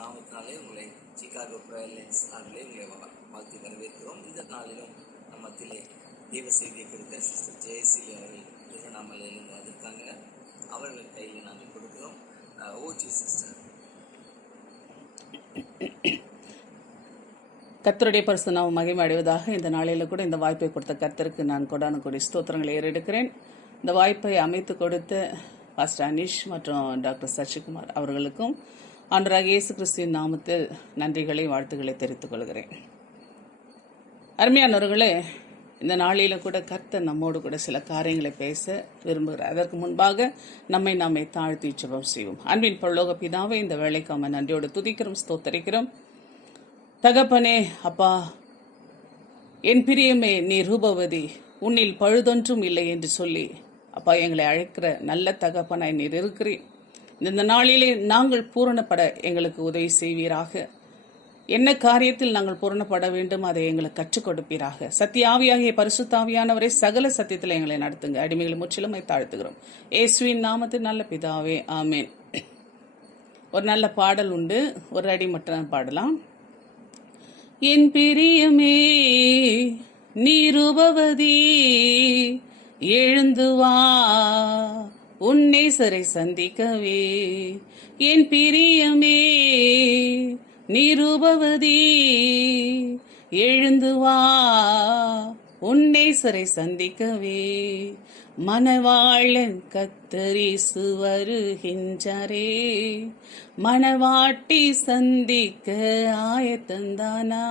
நாமத்தினாலே உங்களை Chicago prayer lines நாளிலே உங்களை வாழ்த்தி வரவேற்கிறோம். இந்த நாளிலும் நம்ம மத்தியிலே தெய்வ செய்தியை கொடுத்த சிஸ்டர் ஜெயசீலி அவர்கள் திருவண்ணாமலையிலிருந்து வந்திருக்காங்க. அவர்கள் கையில் நாங்கள் கொடுக்கிறோம். OG sister. கர்த்தருடைய பரிசு நாம் மகிமை அடைவதாக. இந்த நாளில் கூட இந்த வாய்ப்பை கொடுத்த கர்த்தருக்கு நான் கொடான கொடி ஸ்தோத்திரங்களை ஏறெடுக்கிறேன். இந்த வாய்ப்பை அமைத்து கொடுத்த பாஸ்டர் அனீஷ் மற்றும் டாக்டர் சசிகுமார் அவர்களுக்கும் ஆண்டவராகிய இயேசு கிறிஸ்துவின் நாமத்தில் நன்றிகளை வாழ்த்துக்களை தெரிவித்துக் கொள்கிறேன். அருமையானவர்களே, இந்த நாளில் கூட கர்த்தர் நம்மோடு கூட சில காரியங்களை பேச விரும்புகிறார். அதற்கு முன்பாக நாமே தாழ்த்தி ஜெபம் செய்வோம். அன்பின் பரலோக பிதாவே, இந்த வேலைக்காம நன்றியோடு துதிக்கிறோம், ஸ்தோத்தரிக்கிறோம். தகப்பனே, அப்பா, என் பிரியமே நீ ரூபவதி, உன்னில் பழுதொன்றும் இல்லை என்று சொல்லி அப்பா எங்களை அழைக்கிற நல்ல தகப்பனாய் நீர் இருக்கிறீர். இந்த நாளிலே நாங்கள் பூரணப்பட எங்களுக்கு உதவி செய்வீராக. என்ன காரியத்தில் நாங்கள் பூரணப்பட வேண்டும் அதை எங்களுக்கு கற்றுக் கொடுப்பீராக. சத்தியாவியாகிய பரிசுத்தாவியானவரை சகல சத்தியத்தில் எங்களை நடத்துங்க. அடிமைகளை முற்றிலுமை தாழ்த்துகிறோம் இயேசுவின் நாமத்தில் நல்ல பிதாவே, ஆமேன். ஒரு நல்ல பாடல் உண்டு, ஒரு அடி மட்டும் பாடலாம். என் பிரியமே நீ ரூபவதி, எழுந்து வா உன் நேசரை சந்திக்கவே. என் பிரியமே நீ ரூபவதி, எழுந்து வா உன் நேசரை சந்திக்கவே. மணவாளன் கர்த்தரேசு வருகின்றாரே, மணவாட்டி சந்திக்க ஆயத்தந்தானா.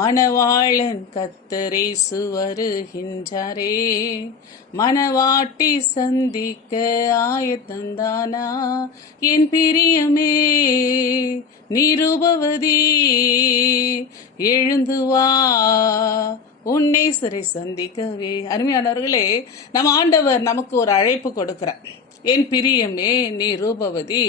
மணவாளன் கர்த்தரேசு வருகின்றாரே, மணவாட்டி சந்திக்க ஆயத்தந்தானா. என் பிரியமே நீ ரூபவதி, எழுந்து வா உன்னை சிறை சந்திக்கவே. அருமையானவர்களே, நம்ம ஆண்டவர் நமக்கு ஒரு அழைப்பு கொடுக்கிறார். என் பிரியமே நீ ரூபவதி,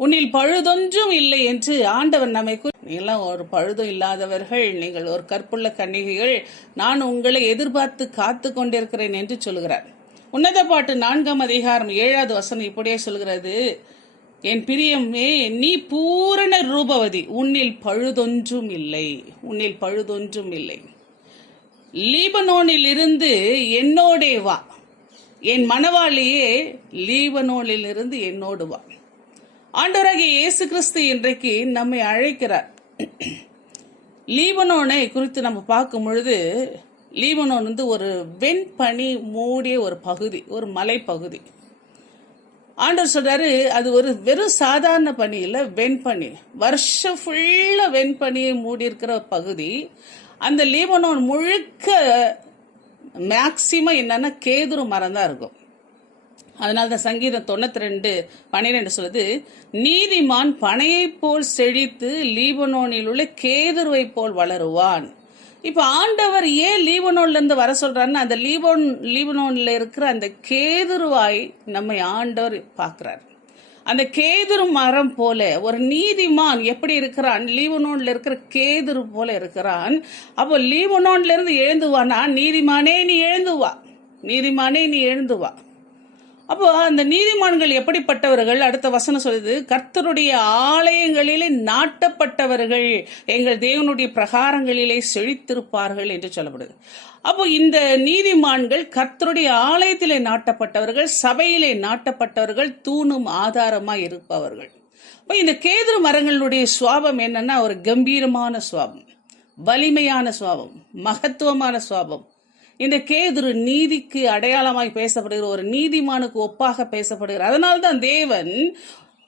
உன்னில் பழுதொன்றும் இல்லை என்று ஆண்டவர் நம்மை நீங்களாம் ஒரு பழுதும் இல்லாதவர்கள், நீங்கள் ஒரு கற்புள்ள கன்னிகைகள், நான் உங்களை எதிர்பார்த்து காத்து கொண்டிருக்கிறேன் என்று சொல்கிறார். உன்னத பாட்டு 4ஆம் அதிகாரம் 7வது வசனம் இப்படியே சொல்கிறது. என் பிரியமே நீ பூரண ரூபவதி, உன்னில் பழுதொன்றும் இல்லை, உன்னில் பழுதொன்றும் இல்லை. லீபனோனில் இருந்து என்னோடே வா, என் மணவாளியே லீபனோனில் இருந்து என்னோடு வா. ஆண்டவராகிய இயேசு கிறிஸ்து இன்றைக்கு நம்மை அழைக்கிறார். லீபனோனை குறித்து நம்ம பார்க்கும் பொழுது, லீபனோன் வந்து ஒரு வெண்பனி மூடிய ஒரு பகுதி, ஒரு மலைப்பகுதி. ஆண்டவர் சொல்றாரு, அது ஒரு வெறும் சாதாரண பனி இல்லை, வெண்பனி. வருஷம் ஃபுல்லா வெண்பனியை மூடி இருக்கிற பகுதி. அந்த லீபனோன் முழுக்க மேக்சிமம் என்னன்னா கேதுரு மரம் தான் இருக்கும். அதனால்தான் சங்கீதம் 92:12 சொல்லுது, நீதிமான் பனையை போல் செழித்து லீபனோனில் உள்ள கேதுருவை போல் வளருவான். இப்ப ஆண்டவர் ஏன் லீபனோன்ல இருந்து வர சொல்றாருன்னா, அந்த லீபனோன்ல இருக்கிற அந்த கேதுருவாய் நம்மை ஆண்டவர் பார்க்கிறார். அந்த கேதுரு மரம் போல ஒரு நீதிமான் எப்படி இருக்கிறான், லீபனோன்ல இருக்கிற கேதுரு போல இருக்கிறான். அப்போ லீபனோன்ல இருந்து எழுந்துவானா, நீதிமானே நீ எழுந்துவா, நீதிமானே நீ எழுந்துவா. அப்போ அந்த நீதிமான்கள் எப்படிப்பட்டவர்கள்? அடுத்த வசனம் சொல்லுது, கர்த்தருடைய ஆலயங்களிலே நாட்டப்பட்டவர்கள், எங்கள் தேவனுடைய பிரகாரங்களிலே செழித்திருப்பார்கள் என்று சொல்லப்படுது. அப்போ இந்த நீதிமான்கள் கர்த்தருடைய ஆலயத்திலே நாட்டப்பட்டவர்கள், சபையிலே நாட்டப்பட்டவர்கள், தூணும் ஆதாரமா இருப்பவர்கள். இப்போ இந்த கேதுரு மரங்களுடைய சுவாபம் என்னன்னா, ஒரு கம்பீரமான சுவாபம், வலிமையான சுவாபம், மகத்துவமான சுவாபம். இந்த கேதுரு நீதிக்கு அடையாளமாய் பேசப்படுகிற, ஒரு நீதிமானுக்கு ஒப்பாக பேசப்படுகிற. அதனால்தான் தேவன்,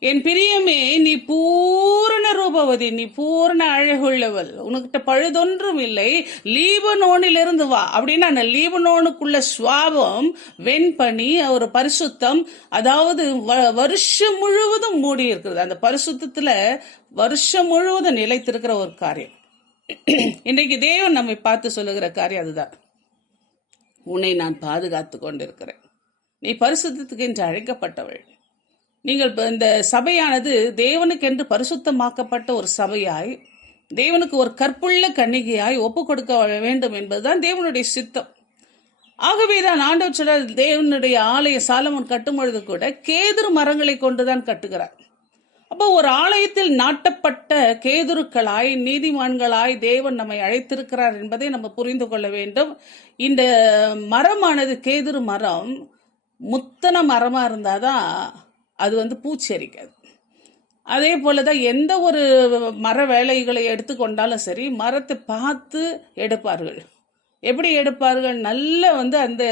என் பிரியமே நீ பூரண ரூபவதி, நீ பூரண அழகுள்ளவள், உனக்கிட்ட பழுதொன்றும் இல்லை, லீபனோனிலிருந்து வா. அப்படின்னா அந்த லீபனோனுக்குள்ள சுவாபம் வெண்பனி, ஒரு பரிசுத்தம், அதாவது வருஷம் முழுவதும் மூடி இருக்கிறது. அந்த பரிசுத்தத்துல வருஷம் முழுவதும் நிலைத்திருக்கிற ஒரு காரியம். இன்றைக்கு தேவன் நம்மை பார்த்து சொல்லுகிற காரியம் அதுதான். உன்னை நான் பாதுகாத்து கொண்டிருக்கிறேன், நீ பரிசுத்தத்துக்கு என்று அழைக்கப்பட்டவள். நீங்கள் இந்த சபையானது தேவனுக்கென்று பரிசுத்தமாக்கப்பட்ட ஒரு சபையாய், தேவனுக்கு ஒரு கற்புள்ள கன்னிகையாய் ஒப்பு கொடுக்க வேண்டும் என்பதுதான் தேவனுடைய சித்தம். ஆகவேதான் ஆண்டவர் சொல்றார், தேவனுடைய ஆலய சாலமோன் கட்டும் பொழுது கூட கேதுரு மரங்களை கொண்டுதான் கட்டுகிறார். அப்போ ஒரு ஆலயத்தில் நாட்டப்பட்ட கேதுருக்களாய் நீதிமான்களாய் தேவன் நம்மை அழைத்திருக்கிறார் என்பதை நம்ம புரிந்து கொள்ள வேண்டும். இந்த மரமானது கேதுரு மரம் முத்தன மரமா இருந்தாதான் அது பூச்சரிக்காது. அதே போலதான் எந்த ஒரு மர வேலைகளை எடுத்துக்கொண்டாலும் சரி, மரத்தை பார்த்து எடுப்பார்கள். எப்படி எடுப்பார்கள்? நல்ல அந்த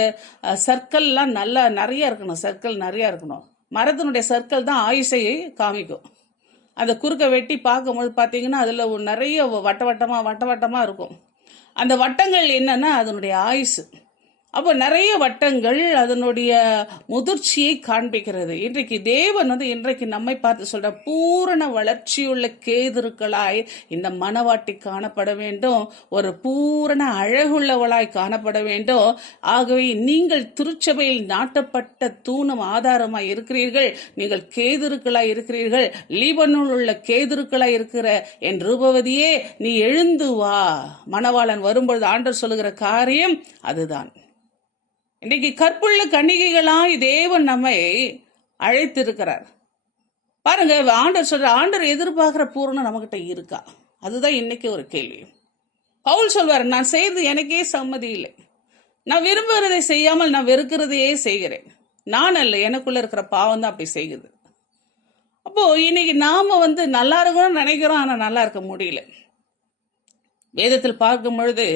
சர்க்கிள்லாம் நல்லா நிறைய இருக்கணும். சர்க்கிள் நிறைய இருக்கணும். மரத்தினுடைய சர்க்கிள் தான் ஆயுசையை காமிக்கும். அந்த குறுக்க வெட்டி பார்க்கும்போது பார்த்தீங்கன்னா அதில் நிறைய வட்டமாக இருக்கும். அந்த வட்டங்கள் என்னன்னா அதனுடைய ஆயுசு. அப்போ நிறைய வட்டங்கள் அதனுடைய முதிர்ச்சியை காண்பிக்கிறது. இன்றைக்கு தேவன் இன்றைக்கு நம்மை பார்த்து சொல்ற, பூரண வளர்ச்சியுள்ள கேதுருக்களாய் இந்த மணவாட்டி காணப்பட வேண்டும், ஒரு பூரண அழகுள்ளவளாய் காணப்பட வேண்டும். ஆகவே நீங்கள் திருச்சபையில் நாட்டப்பட்ட தூணும் ஆதாரமாய் இருக்கிறீர்கள். நீங்கள் கேதுருக்களாய் இருக்கிறீர்கள். லீபனோனில் உள்ள கேதுருக்களாய் இருக்கிற என் ரூபவதியே, நீ எழுந்து வா. மணவாளன் வரும்பொழுது ஆண்டவர் சொல்லுகிற காரியம் அதுதான். இன்றைக்கு கற்புள்ள கன்னிகைகளாய் தேவன் நம்மை அழைத்திருக்கிறார். பாருங்க, ஆண்டவர் சொல்ற, ஆண்டவர் எதிர்பார்க்கிற பூரணம் நம்மகிட்ட இருக்கா? அதுதான் இன்னைக்கு ஒரு கேள்வி. பவுல் சொல்வார், நான் செய்து எனக்கே சம்மதி இல்லை, நான் விரும்புகிறதை செய்யாமல் நான் வெறுக்கிறதையே செய்கிறேன், நான் அல்ல, எனக்குள்ள இருக்கிற பாவம் தான் அப்படி செய்யுது. அப்போ இன்னைக்கு நாம நல்லா இருக்கணும்னு நினைக்கிறோம், ஆனா நல்லா இருக்க முடியல. வேதத்தில் பார்க்கும் பொழுது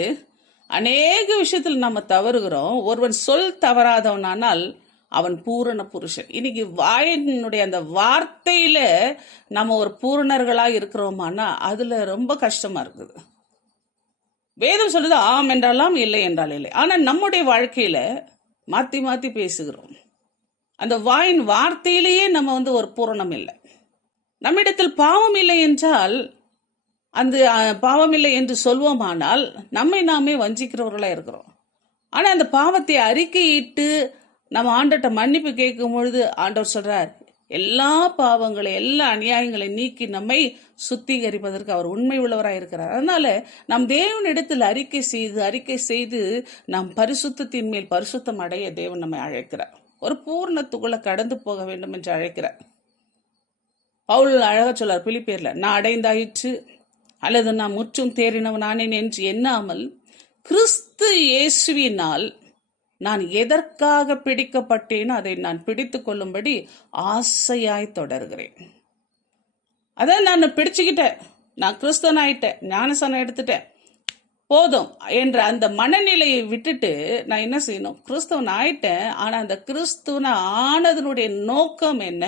அநேக விஷயத்தில் நம்ம தவறுகிறோம். ஒருவன் சொல் தவறாதவனானால் அவன் பூரண புருஷன். இன்னைக்கு வாயினுடைய அந்த வார்த்தையில நம்ம ஒரு பூரணர்களா இருக்கிறோமானா அதுல ரொம்ப கஷ்டமா இருக்குது. வேதம் சொல்லுது ஆம் என்றாலாம், இல்லை என்றால் இல்லை. ஆனா நம்முடைய வாழ்க்கையில மாத்தி மாத்தி பேசுகிறோம். அந்த வாயின் வார்த்தையிலேயே நம்ம ஒரு பூரணம் இல்லை. நம்மிடத்தில் பாவம் இல்லை என்றால், அந்த பாவமில்லை என்று சொல்வோமானால் நம்மை நாமே வஞ்சிக்கிறவர்களா இருக்கிறோம். ஆனா அந்த பாவத்தை அறிக்கையிட்டு நம்ம ஆண்டவர்ட்ட மன்னிப்பு கேட்கும் பொழுது ஆண்டவர் சொல்றார், எல்லா பாவங்களை எல்லா அநியாயங்களை நீக்கி நம்மை சுத்திகரிப்பதற்கு அவர் உண்மை உள்ளவராக இருக்கிறார். அதனால நம் தேவனிடத்தில் அறிக்கை செய்து நாம் பரிசுத்தத்தின் மேல் பரிசுத்தம் அடைய தேவன் நம்மை அழைக்கிறார். ஒரு பூர்ணத்துக்குள்ள கடந்து போக வேண்டும் என்று அழைக்கிறார். பவுல் அழகா சொல்லார் பிலிப்பியர்ல, நான் அடைந்தாயிற்று அல்லது நான் முற்றும் தேறினவனானேன் என்று எண்ணாமல் கிறிஸ்து இயேசுவினால் நான் எதற்காக பிடிக்கப்பட்டேனோ அதை நான் பிடித்து கொள்ளும்படி ஆசையாய் தொடர்கிறேன். அதான் நான் பிடிச்சுக்கிட்டேன், நான் கிறிஸ்தவன் ஆயிட்டேன், ஞானசானம் எடுத்துட்டேன், போதும் என்ற அந்த மனநிலையை விட்டுட்டு நான் என்ன செய்யணும்? கிறிஸ்தவன் ஆயிட்டேன், ஆனா அந்த கிறிஸ்துவன் ஆனதனுடைய நோக்கம் என்ன,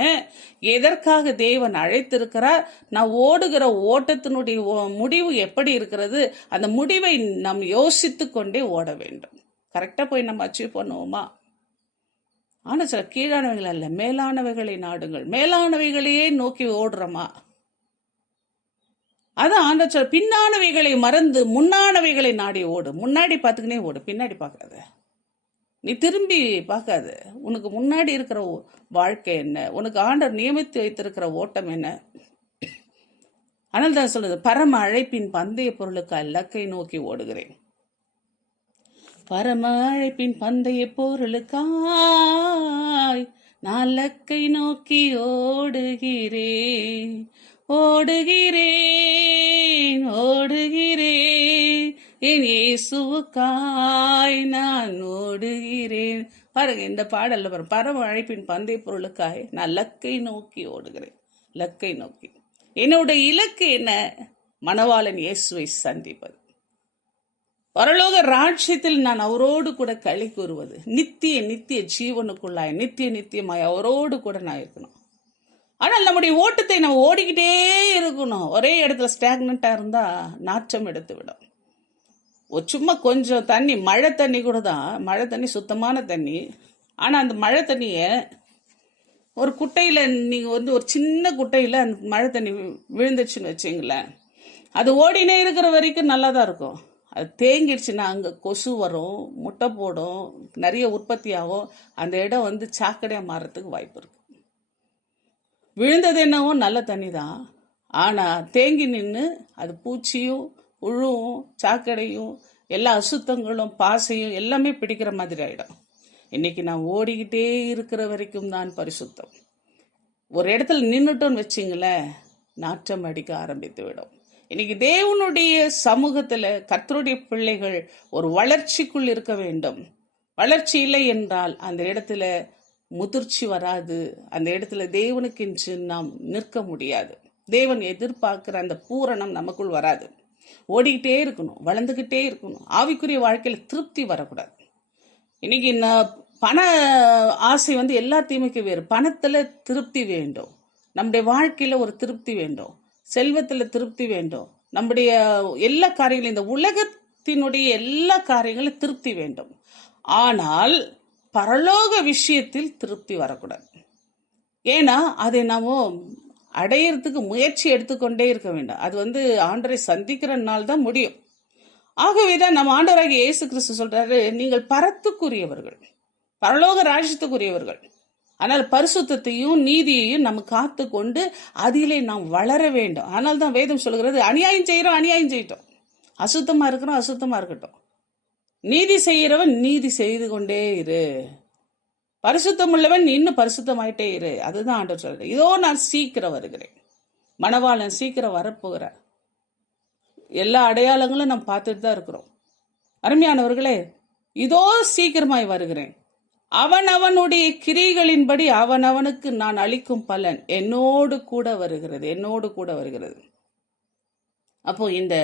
எதற்காக தேவன் அழைத்திருக்கிறார், நான் ஓடுகிற ஓட்டத்தினுடைய முடிவு எப்படி இருக்கிறது, அந்த முடிவை நாம் யோசித்து கொண்டே ஓட வேண்டும். கரெக்டா போய் நம்ம அச்சீவ் பண்ணுவோமா? ஆனா சில கீழானவைகள் அல்ல, மேலானவைகளை நாடுங்கள். மேலானவைகளையே நோக்கி ஓடுறோமா? அதான் ஆண்டவர் சொல்ற, பின்னானவைகளை மறந்து முன்னானவைகளை நாடி ஓடு. முன்னாடி பார்த்துக்கினே ஓடு, பின்னாடி பார்க்காத. நீ திரும்பி பார்க்காத. உனக்கு முன்னாடி இருக்கிற வாழ்க்கை என்ன, உனக்கு ஆண்டவர் நியமித்து வைத்திருக்கிற ஓட்டம் என்ன. ஆனால் தான் சொல்றது, பரம அழைப்பின் பந்தய பொருளுக்கு இலக்கை நோக்கி ஓடுகிறேன். பரம அழைப்பின் பந்தய பொருளுக்காய் நான் இலக்கை நோக்கி ஓடுகிறேன், ஓடுகிறேன், ஓடுகிறேன், என் இயேசுவுக்காய் நான் ஓடுகிறேன். பாருங்க, இந்த பாடல்ல பாருங்க, பரம அழைப்பின் பந்தய பொருளுக்காய் நான் இலக்கை நோக்கி ஓடுகிறேன். இலக்கை நோக்கி, என்னோட இலக்கு என்ன? மணவாளன் இயேசுவை சந்திப்பது, பரலோக ராஜ்யத்தில் நான் அவரோடு கூட களி கூறுவது, நித்திய ஜீவனுக்குள்ளாய் நித்தியமாய் அவரோடு கூட நான் இருக்கணும். ஆனால் நம்முடைய ஓட்டத்தை நம்ம ஓடிக்கிட்டே இருக்கணும். ஒரே இடத்துல ஸ்டாக்னண்டா இருந்தா நாற்றம் எடுத்து விடும். சும்மா கொஞ்சம் தண்ணி, மழை தண்ணி கூட தான், மழை தண்ணி சுத்தமான தண்ணி. ஆனா அந்த மழை தண்ணிய ஒரு குட்டையில நீங்க ஒரு சின்ன குட்டையில அந்த மழை தண்ணி விழுந்துச்சுன்னு வச்சுங்களேன், அது ஓடினே இருக்கிற வரைக்கும் நல்லா தான் இருக்கும். அது தேங்கிடுச்சுன்னா அங்கே கொசு வரும், முட்டை போடும், நிறைய உற்பத்தி ஆகும். அந்த இடம் சாக்கடையா மாறத்துக்கு வாய்ப்பு இருக்கு. விழுந்தது என்னவோ நல்ல தண்ணி தான், ஆனால் தேங்கி நின்று அது பூச்சியும் புழுவும் சாக்கடையும் எல்லா அசுத்தங்களும் பாசையும் எல்லாமே பிடிக்கிற மாதிரி ஆயிடும். இன்னைக்கு நான் ஓடிக்கிட்டே இருக்கிற வரைக்கும் தான் பரிசுத்தம். ஒரு இடத்துல நின்றுட்டோன்னு வச்சிங்களேன், நாற்றம் அடிக்க ஆரம்பித்து விடும். இன்னைக்கு தேவனுடைய சமூகத்தில் கர்த்தருடைய பிள்ளைகள் ஒரு வளர்ச்சிக்குள் இருக்க வேண்டும். வளர்ச்சி இல்லை என்றால் அந்த இடத்துல முதிர்ச்சி வராது. அந்த இடத்துல தேவனுக்கென்று நாம் நிற்க முடியாது. தேவன் எதிர்பார்க்கிற அந்த பூரணம் நமக்குள் வராது. ஓடிக்கிட்டே இருக்கணும், வளர்ந்துக்கிட்டே இருக்கணும். ஆவிக்குரிய வாழ்க்கையில் திருப்தி வரக்கூடாது. இன்னைக்கு பண ஆசை எல்லா தீமைக்கு வேறு. பணத்தில் திருப்தி வேண்டும், நம்முடைய வாழ்க்கையில் ஒரு திருப்தி வேண்டும், செல்வத்தில் திருப்தி வேண்டும், நம்முடைய எல்லா காரியங்களும், இந்த உலகத்தினுடைய எல்லா காரியங்களும் திருப்தி வேண்டும். ஆனால் பரலோக விஷயத்தில் திருப்தி வரக்கூடாது. ஏன்னா அதை நாம் அடையிறதுக்கு முயற்சி எடுத்துக்கொண்டே இருக்க வேண்டும். அது ஆண்டரை சந்திக்கிற நாள் தான் முடியும். ஆகவேதான் நம்ம ஆண்டவராகிய இயேசு கிறிஸ்து சொல்றாரு, நீங்கள் பரத்துக்குரியவர்கள், பரலோக ராஜ்யத்துக்குரியவர்கள். ஆனால் பரிசுத்தத்தையும் நீதியையும் நம்ம காத்து கொண்டு அதிலே நாம் வளர வேண்டும். ஆனால் தான் வேதம் சொல்கிறது, அநியாயம் செய்கிறோம், அநியாயம் செய்யட்டும், அசுத்தமா இருக்கிறோம், அசுத்தமா இருக்கட்டும், நீதி செய்கிறவன் நீதி செய்து கொண்டே இரு, பரிசுத்தம் உள்ளவன் இன்னும் பரிசுத்தமாயிட்டே இரு. அதுதான் ஆண்டவர் சொல்றாரு. இதோ நான் சீக்கிரம் வருகிறேன், மணவாளன் சீக்கிரம் வரப்போகிறார். எல்லா அடையாளங்களும் நம்ம பார்த்துட்டு தான் இருக்கிறோம். அருமையானவர்களே, இதோ சீக்கிரமாய் வருகிறேன், அவன் அவனுடைய கிரிகளின்படி அவனுக்கு நான் அளிக்கும் பலன் என்னோடு கூட வருகிறது, என்னோடு கூட வருகிறது. அப்போ இந்த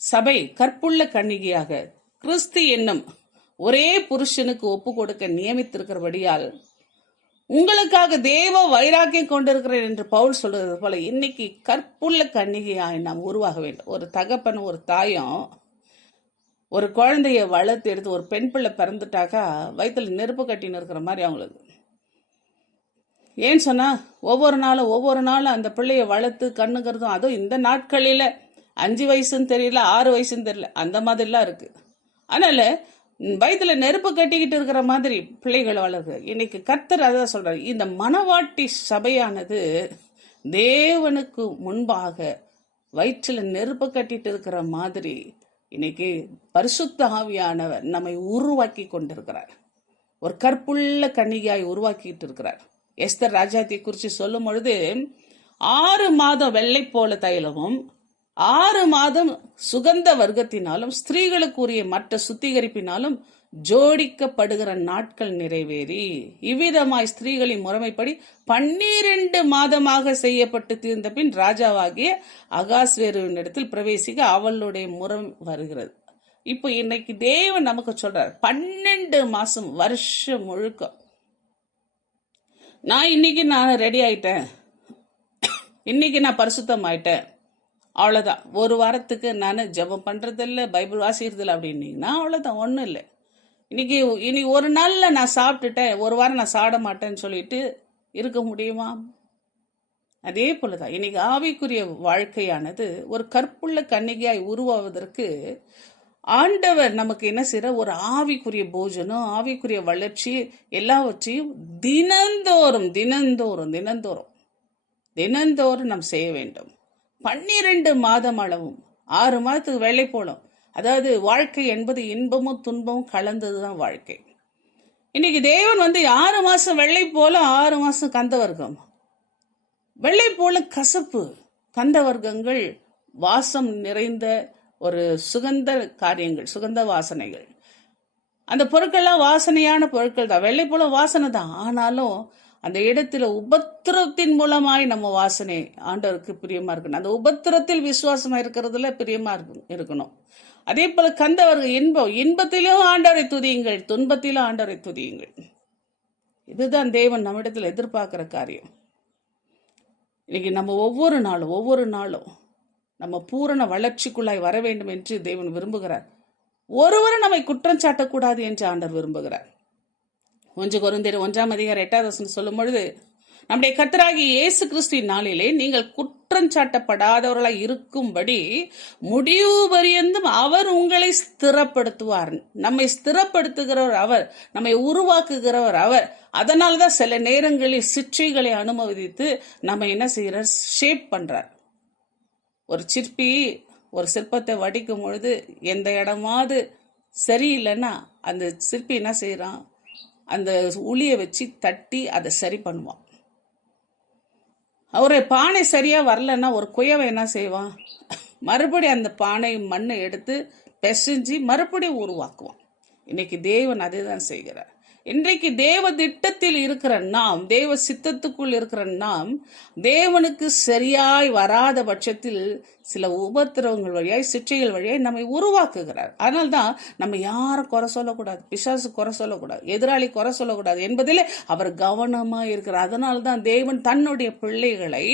சபை கற்புள்ள கன்னிகையாக கிறிஸ்து என்னும் ஒரே புருஷனுக்கு ஒப்பு கொடுக்க நியமித்திருக்கிறபடியால் உங்களுக்காக தேவ வைராக்கியம் கொண்டிருக்கிறேன் என்று பவுல் சொல்றது போல இன்னைக்கு கற்புள்ள கன்னிகையாய் நாம் உருவாக வேண்டும். ஒரு தகப்பனும் ஒரு தாயும் ஒரு குழந்தைய வளர்த்து எடுத்து, ஒரு பெண் பிள்ளை பிறந்துட்டாக்கா வயிற்றுல நெருப்பு கட்டின்னு இருக்கிற மாதிரி அவங்களுக்கு. ஏன்னு சொன்னா ஒவ்வொரு நாளும் அந்த பிள்ளைய வளர்த்து கண்ணுங்கிறதும், அதுவும் இந்த நாட்களில் 5 வயசுன்னு தெரியல, 6 வயசுன்னு தெரியல, அந்த மாதிரிலாம் இருக்கு. அதனால வயிற்றுல நெருப்பு கட்டிக்கிட்டு இருக்கிற மாதிரி பிள்ளைகளை வளர்க்கு. இன்னைக்கு கர்த்தர் அதான் சொல்றாரு, இந்த மணவாட்டி சபையானது தேவனுக்கு முன்பாக வயிற்றுல நெருப்பு கட்டிட்டு இருக்கிற மாதிரி இன்னைக்கு பரிசுத்த ஆவியானவர் நம்மை உருவாக்கி கொண்டிருக்கிறார். ஒரு கற்புள்ள கன்னிகையாய் உருவாக்கிட்டு இருக்கிறார். எஸ்தர் ராஜாத்தியை குறித்து சொல்லும் பொழுது 6 மாதம் வெள்ளை போல தைலமும் 6 மாதம் சுகந்த வர்க்கத்தினாலும் ஸ்திரீகளுக்குரிய மற்ற சுத்திகரிப்பினாலும் ஜோடிக்கப்படுகிற நாட்கள் நிறைவேறி இவ்விதமாய் ஸ்திரீகளின் முறைமைப்படி 12 மாதமாக செய்யப்பட்டு தீர்ந்த பின் ராஜாவாகிய அகாஸ்வேருவினிடத்தில் பிரவேசிக்க அவளுடைய முறை வருகிறது. இப்போ இன்னைக்கு தேவன் நமக்கு சொல்றார், 12 மாசம் வருஷம் முழுக்க இன்னைக்கு நான் ரெடி ஆயிட்டேன், இன்னைக்கு நான் பரிசுத்தம் ஆயிட்டேன், அவ்வளோதான். ஒரு வாரத்துக்கு நான் ஜெபம் பண்ணுறதில்ல, பைபிள் வாசிக்கிறதில்ல அப்படின்னீங்கன்னா அவ்வளோதான், ஒன்றும் இல்லை. இனி ஒரு நாளில் நான் சாப்பிட்டுட்டேன், ஒரு வாரம் நான் சாப்பிட மாட்டேன்னு சொல்லிட்டு இருக்க முடியுமா? அதே போல தான் இன்னைக்கு ஆவிக்குரிய வாழ்க்கையானது ஒரு கற்புள்ள கன்னிகையாய் உருவாவதற்கு ஆண்டவர் நமக்கு என்ன செய்யற, ஒரு ஆவிக்குரிய போஜனம், ஆவிக்குரிய வளர்ச்சி எல்லாவற்றையும் தினந்தோறும் நாம் செய்ய வேண்டும். 12 மாதம் அளவும் 6 மாதத்துக்கு வெள்ளை போலும். அதாவது வாழ்க்கை என்பது இன்பமும் துன்பமும் கலந்ததுதான் வாழ்க்கை. இன்னைக்கு தேவன் 6 மாசம் வெள்ளை போல, 6 மாசம் கந்த வர்க்கம். வெள்ளை போல கசப்பு, கந்த வர்க்கங்கள் வாசம் நிறைந்த ஒரு சுகந்த காரியங்கள், சுகந்த வாசனைகள். அந்த பொருட்கள்லாம் வாசனையான பொருட்கள் தான், வெள்ளை போல வாசனை தான். ஆனாலும் அந்த இடத்துல உபத்திரத்தின் மூலமாய் நம்ம வாசனை ஆண்டவருக்கு பிரியமா இருக்கணும். அந்த உபத்திரத்தில் விசுவாசமா இருக்கிறதுல பிரியமா இருக்கணும். அதே போல கந்தவர்கள் இன்பத்திலும் ஆண்டவரை துதியுங்கள், துன்பத்திலும் ஆண்டவரை துதியுங்கள். இதுதான் தேவன் நம்மிடத்தில் எதிர்பார்க்கிற காரியம். இன்னைக்கு நம்ம ஒவ்வொரு நாளும் நம்ம பூரண வளர்ச்சிக்குள்ளாய் வர வேண்டும் என்று தேவன் விரும்புகிறார். ஒருவரும் நம்மை குற்றம் சாட்டக்கூடாது என்று ஆண்டவர் விரும்புகிறார். 1 கொரிந்தியர் 1:8 சொல்லும் பொழுது, நம்முடைய கர்த்தராகிய இயேசு கிறிஸ்துவின் நாளிலே நீங்கள் குற்றம் சாட்டப்படாதவர்களாய் இருக்கும்படி முடிவு பரியந்தம் அவர் உங்களை ஸ்திரப்படுத்துவார். நம்மை ஸ்திரப்படுத்துகிறவர் அவர், நம்மை உருவாக்குகிறவர் அவர். அதனால்தான் சில நேரங்களில் சிற்றைகளை அனுமதித்து நம்ம என்ன செய்யறார், ஷேப் பண்றார். ஒரு சிற்பி ஒரு சிற்பத்தை வடிக்கும் பொழுது எந்த இடமாவது சரியில்லைன்னா அந்த சிற்பி என்ன செய்யறான், அந்த உளியை வச்சு தட்டி அதை சரி பண்ணுவான். ஒரு பானை சரியா வரலன்னா ஒரு குயவன் என்ன செய்வான்? மறுபடியும் அந்த பானை மண்ணை எடுத்து பிசைஞ்சு மறுபடியும் உருவாக்குவான். இன்னைக்கு தேவன் அதை தான் செய்கிறார். இன்றைக்கு தேவ திட்டத்தில் இருக்கிற நாம், தேவ சித்தத்துக்குள் இருக்கிற நாம், தேவனுக்கு சரியாய் வராத பட்சத்தில் சில உபத்திரவங்கள் வழியாய், சிற்றைகள் வழியாய் நம்மை உருவாக்குகிறார். அதனால்தான் நம்ம யாரும் குறை சொல்லக்கூடாது, பிசாசு குறை சொல்லக்கூடாது, எதிராளி குறை சொல்லக்கூடாது என்பதிலே அவர் கவனமா இருக்கிறார். அதனால்தான் தேவன் தன்னுடைய பிள்ளைகளை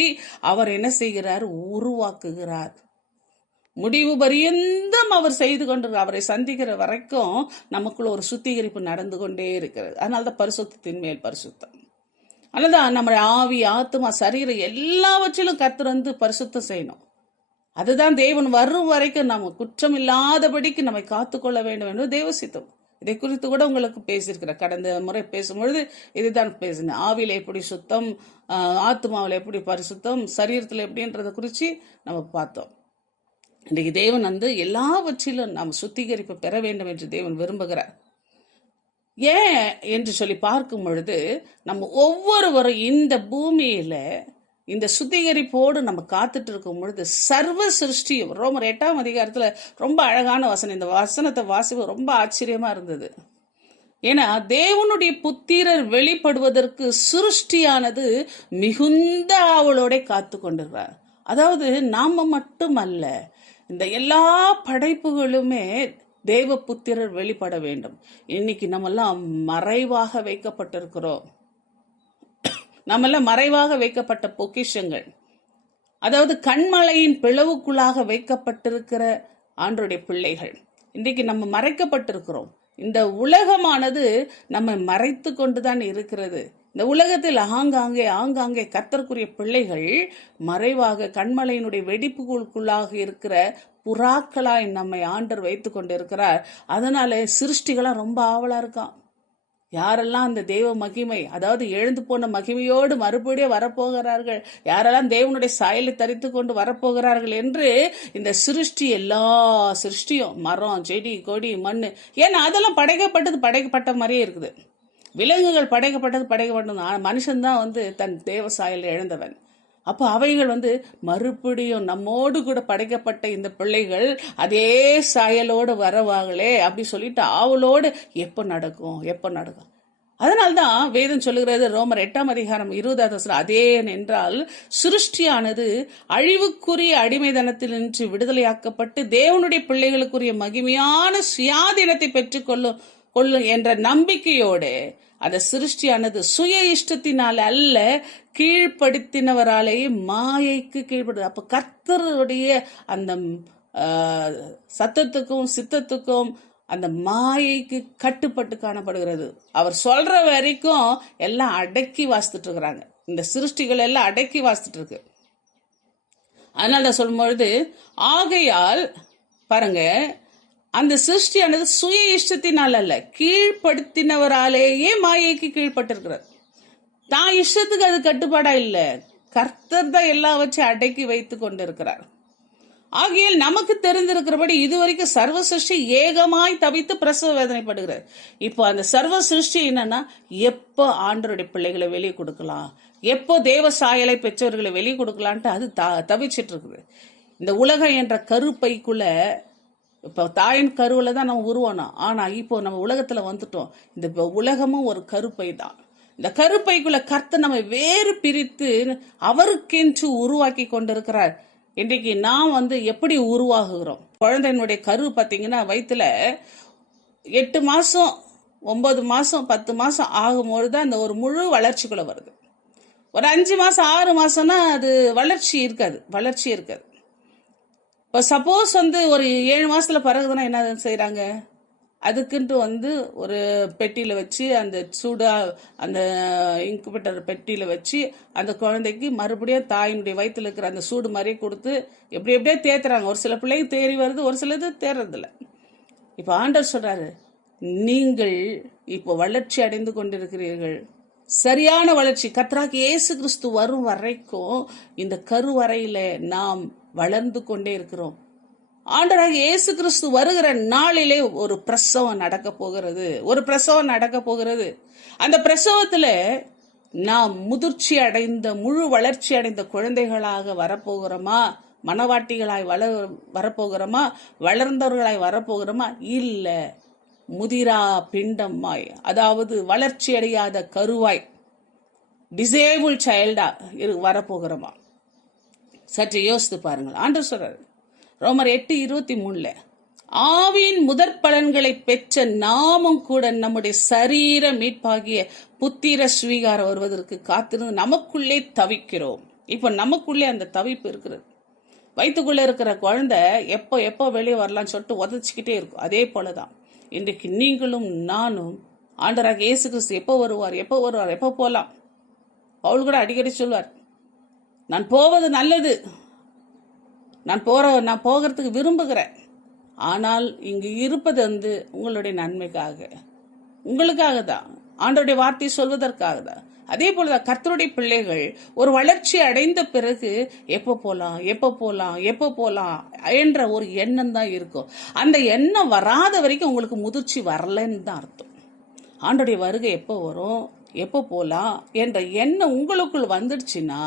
அவர் என்ன செய்கிறார்? உருவாக்குகிறார். முடிவு பரியந்தம் அவர் செய்து கொண்டு அவரை சந்திக்கிற வரைக்கும் நமக்குள்ள ஒரு சுத்திகரிப்பு நடந்து கொண்டே இருக்கிறது. அதனால்தான் பரிசுத்தத்தின் மேல் பரிசுத்தம். அதனால்தான் நம்முடைய ஆவி, ஆத்மா, சரீரம் எல்லாவற்றிலும் கர்த்தர் வந்து பரிசுத்தம் செய்யணும். அதுதான் தேவன் வரும் வரைக்கும் நம்ம குற்றம் இல்லாதபடிக்கு நம்மை காத்துக்கொள்ள வேண்டும் என்று தேவ சித்தம். இதை குறித்து கூட உங்களுக்கு பேசியிருக்கிறேன். கடந்த முறை பேசும்பொழுது இதுதான் பேசினேன். ஆவியில் எப்படி சுத்தம், ஆத்மாவில் எப்படி பரிசுத்தம், சரீரத்தில் எப்படின்றத குறித்து நம்ம பார்த்தோம். இன்றைக்கு தேவன் வந்து எல்லாவற்றிலும் நாம் சுத்திகரிப்பு பெற வேண்டும் என்று தேவன் விரும்புகிறார். ஏன் என்று சொல்லி பார்க்கும் பொழுது நம்ம ஒவ்வொருவரும் இந்த பூமியில இந்த சுத்திகரிப்போடு நம்ம காத்துட்டு இருக்கும் பொழுது சர்வ சிருஷ்டியும், ரோமர் 8ஆம் அதிகாரத்துல ரொம்ப அழகான வசனம், இந்த வசனத்தை வாசிப்பு ரொம்ப ஆச்சரியமா இருந்தது. ஏன்னா தேவனுடைய புத்திரர் வெளிப்படுவதற்கு சிருஷ்டியானது மிகுந்த ஆவலோட காத்து கொண்டிருக்கிறார். அதாவது நாம மட்டுமல்ல, இந்த எல்லா படைப்புகளுமே தேவ புத்திரர் வெளிப்பட வேண்டும். இன்னைக்கு நம்மெல்லாம் மறைவாக வைக்கப்பட்டிருக்கிறோம். நம்மெல்லாம் மறைவாக வைக்கப்பட்ட பொக்கிஷங்கள், அதாவது கண்மலையின் பிளவுக்குள்ளாக வைக்கப்பட்டிருக்கிற ஆண்டவருடைய பிள்ளைகள். இன்றைக்கு நம்ம மறைக்கப்பட்டிருக்கிறோம். இந்த உலகமானது நம்மை மறைத்து கொண்டுதான் இருக்கிறது. இந்த உலகத்தில் ஆங்காங்கே கர்த்தருக்குரிய பிள்ளைகள் மறைவாக கண்மலையினுடைய வெடிப்புகளுக்குள்ளாக இருக்கிற புறாக்களாய் நம்மை ஆண்டவர் வைத்து கொண்டு இருக்கிறார். அதனால சிருஷ்டிகளாம் ரொம்ப ஆவலா இருக்கான். யாரெல்லாம் அந்த தேவ மகிமை, அதாவது எழுந்து போன மகிமையோடு மறுபடியும் வரப்போகிறார்கள், யாரெல்லாம் தேவனுடைய சாயலை தரித்து கொண்டு வரப்போகிறார்கள் என்று இந்த சிருஷ்டி, எல்லா சிருஷ்டியும், மரம், செடி, கொடி, மண், ஏன்னா அதெல்லாம் படைக்கப்பட்ட மாதிரியே இருக்குது. விலங்குகள் படைக்கப்பட்டது, மனுஷன்தான் வந்து தன் தேவ சாயலை இழந்தவன். அப்போ அவைகள் வந்து மறுபடியும் நம்மோடு கூட படைக்கப்பட்ட இந்த பிள்ளைகள் அதே சாயலோடு வரவாங்களே அப்படி சொல்லிட்டு ஆவலோடு எப்போ நடக்கும். அதனால்தான் வேதம் சொல்லுகிறது, ரோமர் 8ஆம் அதிகாரம் 20வது வசனம், அதே என்றால் சிருஷ்டியானது அழிவுக்குரிய அடிமைதனத்தினின்று விடுதலையாக்கப்பட்டு தேவனுடைய பிள்ளைகளுக்குரிய மகிமையான சுயாதீனத்தை பெற்றுக்கொள்ளும் என்ற நம்பிக்கையோடு அந்த சிருஷ்டியானது சுய இஷ்டத்தினால் அல்ல, கீழ்ப்படுத்தினவராலேயே மாயைக்கு கீழ்படுது. அப்ப கர்த்தருடைய அந்த சத்தத்துக்கும் சித்தத்துக்கும் அந்த மாயைக்கு கட்டுப்பட்டு காணப்படுகிறது. அவர் சொல்ற வரைக்கும் எல்லாம் அடக்கி வாசித்துட்டு இருக்கிறாங்க. இந்த சிருஷ்டிகள் எல்லாம் அடக்கி வாசித்துட்டு இருக்கு. அதனால சொல்லும்பொழுது, ஆகையால் பாருங்க, அந்த சிருஷ்டியானது சுய இஷ்டத்தினால் அல்ல, கீழ்ப்படுத்தினவராலேயே மாயைக்கு கீழ்பட்டிருக்கிறது. தான் இஷ்டத்துக்கு அது கட்டுப்பாடா இல்லை, கர்த்தர் தான் எல்லாவற்றையும் அடக்கி வைத்து கொண்டிருக்கிறார். ஆகையால் நமக்கு தெரிந்திருக்கிறபடி இதுவரைக்கும் சர்வ சிருஷ்டி ஏகமாய் தவித்து பிரசவ வேதனைப்படுகிறது. இப்போ அந்த சர்வ சிருஷ்டி என்னன்னா, எப்போ ஆண்டவருடைய பிள்ளைகளை வெளியே கொடுக்கலாம், எப்போ தேவ சாயலை பெற்றவர்களை வெளியே கொடுக்கலான்ட்டு அது தவிச்சிட்டு இருக்குது. இந்த உலகம் என்ற கருப்பைக்குள்ள, இப்போ தாயின் கருவில் தான் நம்ம உருவானோம், ஆனால் இப்போ நம்ம உலகத்தில் வந்துட்டோம். இந்த உலகமும் ஒரு கருப்பை தான். இந்த கருப்பைக்குள்ள கர்த்தர் நம்மை வேறு பிரித்து அவருக்கென்று உருவாக்கி கொண்டிருக்கிறார். இன்றைக்கு நாம் வந்து எப்படி உருவாகுகிறோம்? குழந்தையினுடைய கரு பார்த்தீங்கன்னா வயிற்றுல 8 மாதம் 9 மாதம் 10 மாதம் ஆகும்போது தான் அந்த ஒரு முழு வளர்ச்சிக்குள்ளே வருது. ஒரு 5 மாதம் 6 மாதம்னா அது வளர்ச்சி இருக்காது. இப்போ சப்போஸ் வந்து ஒரு 7 மாதத்தில் பிறகுதுன்னா என்ன செய்கிறாங்க? அதுக்குன்ட்டு வந்து ஒரு பெட்டியில் வச்சு, அந்த அந்த இன்குபேட்டர் பெட்டியில் வச்சு அந்த குழந்தைக்கு மறுபடியும் தாயினுடைய வயிற்றில் இருக்கிற அந்த சூடு மாதிரியே கொடுத்து எப்படியே தேத்துறாங்க. ஒரு சில பிள்ளைங்க தேறி வருது, ஒரு சிலது தேர்றதில்ல. இப்போ ஆண்டவர் சொல்றாரு, நீங்கள் இப்போ வளர்ச்சி அடைந்து கொண்டிருக்கிறீர்கள், சரியான வளர்ச்சி. கர்த்தராகிய இயேசு கிறிஸ்து வரும் வரைக்கும் இந்த கருவறையில நாம் வளர்ந்து கொண்டே இருக்கிறோம். ஆண்டவராகிய இயேசு கிறிஸ்து வருகிற நாளிலே ஒரு பிரசவம் நடக்க போகிறது. அந்த பிரசவத்துல நாம் முதிர்ச்சி அடைந்த முழு வளர்ச்சி அடைந்த குழந்தைகளாக வரப்போகிறோமா, மனவாட்டிகளாய் வரப்போகிறோமா, வளர்ந்தவர்களாய் வரப்போகிறோமா? இல்ல, முதிரா பிண்டமாய், அதாவது வளர்ச்சி அடையாத கருவாய், டிசேபிள் சைல்டா வரப்போகிறோமா? சற்று யோசித்து பாருங்கள். ஆண்டவர் சொல்றாரு ரோமர் 8:23, ஆவியின் முதற் பலன்களை பெற்ற நாமும் கூட நம்முடைய சரீர மீட்பாகிய புத்திர ஸ்வீகாரம் வருவதற்கு காத்திருந்து நமக்குள்ளே தவிக்கிறோம். இப்ப நமக்குள்ளே அந்த தவிப்பு இருக்கிறது. வயிற்றுக்குள்ள இருக்கிற குழந்தை எப்போ வெளியே வரலாம்னு சொல்லிட்டு உதச்சிக்கிட்டே இருக்கும். அதே போலதான் இன்றைக்கு நீங்களும் நானும் ஆண்டவராக இயேசு கிறிஸ்து எப்போ வருவார், எப்போ போலாம். பவுல் கூட அடிக்கடி சொல்வார், நான் போவது நல்லது, நான் போகிறதுக்கு விரும்புகிறேன், ஆனால் இங்கு இருப்பது உங்களுடைய நன்மைக்காக, உங்களுக்காக தான், ஆண்டவருடைய வார்த்தை சொல்வதற்காக தான். அதே போலதான் கர்த்தருடைய பிள்ளைகள் ஒரு வளர்ச்சி அடைந்த பிறகு எப்போ போலாம் என்ற ஒரு எண்ணம் தான் இருக்கும். அந்த எண்ணம் வராத வரைக்கும் உங்களுக்கு முதிர்ச்சி வரலன்னு தான் அர்த்தம். ஆண்டவருடைய வருகை எப்போ வரும், எப்போ போலாம் என்ற எண்ணம் உங்களுக்குள் வந்துடுச்சுன்னா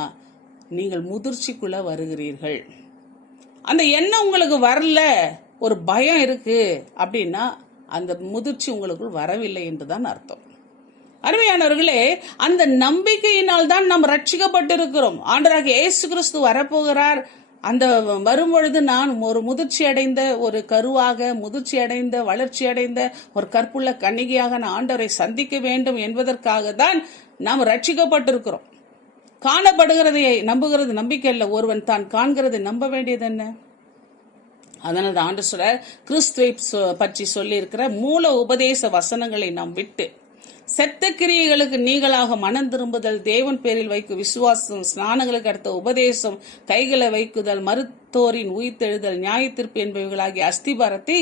நீங்கள் முதிர்ச்சிக்குள்ள வருகிறீர்கள். அந்த எண்ணம் உங்களுக்கு வரல, ஒரு பயம் இருக்கு அப்படின்னா அந்த முதிர்ச்சி உங்களுக்குள் வரவில்லை என்றுதான் அர்த்தம். அருமையானவர்களே, அந்த நம்பிக்கையினால் தான் நாம் ரட்சிக்கப்பட்டிருக்கிறோம். ஆண்டவராகிய இயேசு கிறிஸ்து வரப்போகிறார். அந்த வரும்பொழுது நான் ஒரு முதிர்ச்சி அடைந்த ஒரு கருவாக, முதிர்ச்சி அடைந்த வளர்ச்சி அடைந்த ஒரு கற்புள்ள கன்னிகையாக நான் ஆண்டவரை சந்திக்க வேண்டும் என்பதற்காக தான் நாம் ரட்சிக்கப்பட்டிருக்கிறோம். காணப்படுகிறதை நம்புகிறது நம்பிக்கை அல்ல, ஒருவன் தான் காண்கிறதை நம்ப வேண்டியது என்ன? அதனால ஆண்டு சொல்ற கிறிஸ்துவை பற்றி சொல்லி இருக்கிற மூல உபதேச வசனங்களை நாம் விட்டு செத்த கிரியைகளுக்கு நீங்களாக மனம் திரும்புதல், தேவன் பேரில் வைக்கும் விசுவாசம், ஸ்நானங்களுக்கு அடுத்த உபதேசம், கைகளை வைக்குதல், மருத்தோரின் உயிர்த்தெழுதல், நியாயத்தீர்ப்பு என்பவைகளாகிய அஸ்திபாரத்தை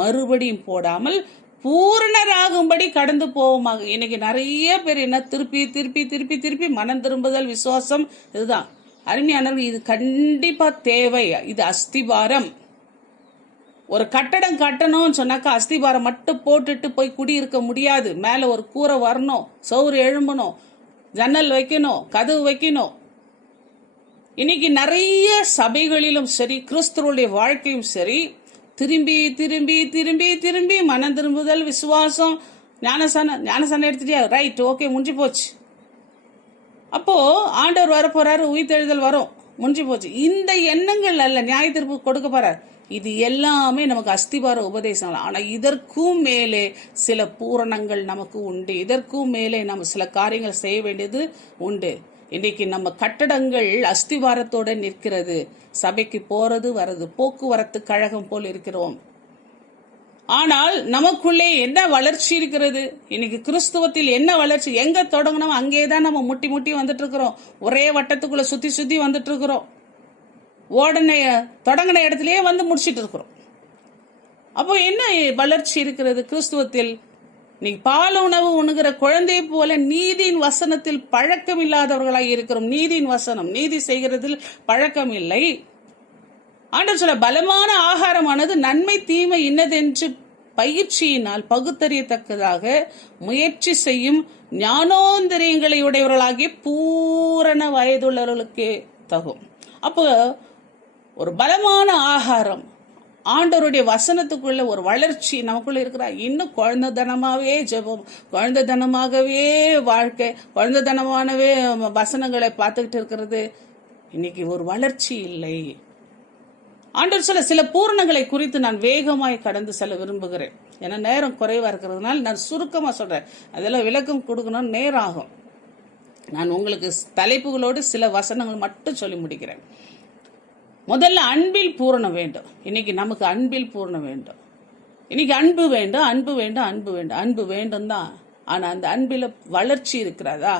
மறுபடியும் போடாமல் பூரணராகும்படி கடந்து போவோமாக. இன்னைக்கு நிறைய பேர் என்ன திருப்பி திருப்பி திருப்பி திருப்பி மனம் திரும்புதல், விசுவாசம், இதுதான் அருமையானவர்கள். இது கண்டிப்பா தேவை. இது அஸ்திபாரம். ஒரு கட்டடம் கட்டணும்னு சொன்னாக்கா அஸ்திபாரம் மட்டும் போட்டுட்டு போய் குடியிருக்க முடியாது. மேல ஒரு கூரை வரணும், சவுறு எழும்பணும், ஜன்னல் வைக்கணும், கதவு வைக்கணும். இன்னைக்கு நிறைய சபைகளிலும் சரி, கிறிஸ்துவனுடைய வாழ்க்கையும் சரி, திரும்பி திரும்பி திரும்பி திரும்பி மனம் திரும்புதல், விசுவாசம், ஞானசானம் எடுத்துட்டியா, ரைட், ஓகே, முடிஞ்சு போச்சு. அப்போ ஆண்டவர் வரப்போறாரு, உயிர்த்தெழுதல் வரும், முடிஞ்சு போச்சு. இந்த எண்ணங்கள் அல்ல நியாயத்தீர்ப்பு கொடுக்க போறார். இது எல்லாமே நமக்கு அஸ்திபார உபதேசம். ஆனா இதற்கும் மேலே சில பூரணங்கள் நமக்கு உண்டு. இதற்கும் மேலே நம்ம சில காரியங்கள் செய்ய வேண்டியது உண்டு. இன்னைக்கு நம்ம கட்டடங்கள் அஸ்திவாரத்தோட நிற்கிறது. சபைக்கு போறது வர்றது போக்குவரத்து கழகம் போல் இருக்கிறோம். ஆனால் நமக்குள்ளே என்ன வளர்ச்சி இருக்கிறது? இன்னைக்கு கிறிஸ்துவத்தில் என்ன வளர்ச்சி? எங்க தொடங்கணும் அங்கேதான் நம்ம முட்டி முட்டி வந்துட்டு இருக்கிறோம். ஒரே வட்டத்துக்குள்ள சுத்தி சுத்தி வந்துட்டு இருக்கிறோம். தொடங்கின இடத்துலயே வந்து முடிச்சிட்டு இருக்கிறோம். அப்போ என்ன வளர்ச்சி இருக்கிறது கிறிஸ்துவத்தில்? நீ பால் உணவு உண்ணுகிற குழந்தை போல நீதியின் வசனத்தில் பழக்கம் இல்லாதவர்களாய் இருக்கிறோம். நீதியின் வசனம், நீதி செய்கிறதில் பழக்கம் இல்லை. ஆண்டவர் சொல்ல, பலமான ஆகாரமானது நன்மை தீமை இன்னதென்று பயிற்சியினால் பகுத்தறியத்தக்கதாக முயற்சி செய்யும் ஞானோந்தரியங்களை உடையவர்களாகிய பூரண வயதுள்ளவர்களுக்கே தகும். அப்போ ஒரு பலமான ஆகாரம், ஆண்டவருடைய வசனத்துக்குள்ள ஒரு வளர்ச்சி நமக்குள்ள இருக்கிற, இன்னும் குழந்தைத்தனமாவே ஜெபம், குழந்தைத்தனமாகவே வாழ்க்கை, குழந்தைத்தனமானவே வசனங்களை பார்த்துக்கிட்டு இருக்கிறது. இன்னைக்கு ஒரு வளர்ச்சி இல்லை. ஆண்டவர் சொல்ல, சில பூரணங்களை குறித்து நான் வேகமாய் கடந்து செல்ல விரும்புகிறேன். ஏன்னா நேரம் குறைவா இருக்கிறதுனால நான் சுருக்கமா சொல்றேன். அதெல்லாம் விளக்கம் கொடுக்கணும்னு நேரம் ஆகும். நான் உங்களுக்கு தலைப்புகளோடு சில வசனங்கள் மட்டும் சொல்லி முடிக்கிறேன். முதல்ல அன்பில் பூரணம் வேண்டும். இன்னைக்கு நமக்கு அன்பில் பூரணம் வேண்டும். இன்னைக்கு அன்பு வேண்டும், அன்பு வேண்டும், அன்பு வேண்டும், அன்பு வேண்டும் தான். ஆனா அந்த அன்பில வளர்ச்சி இருக்கிறதா?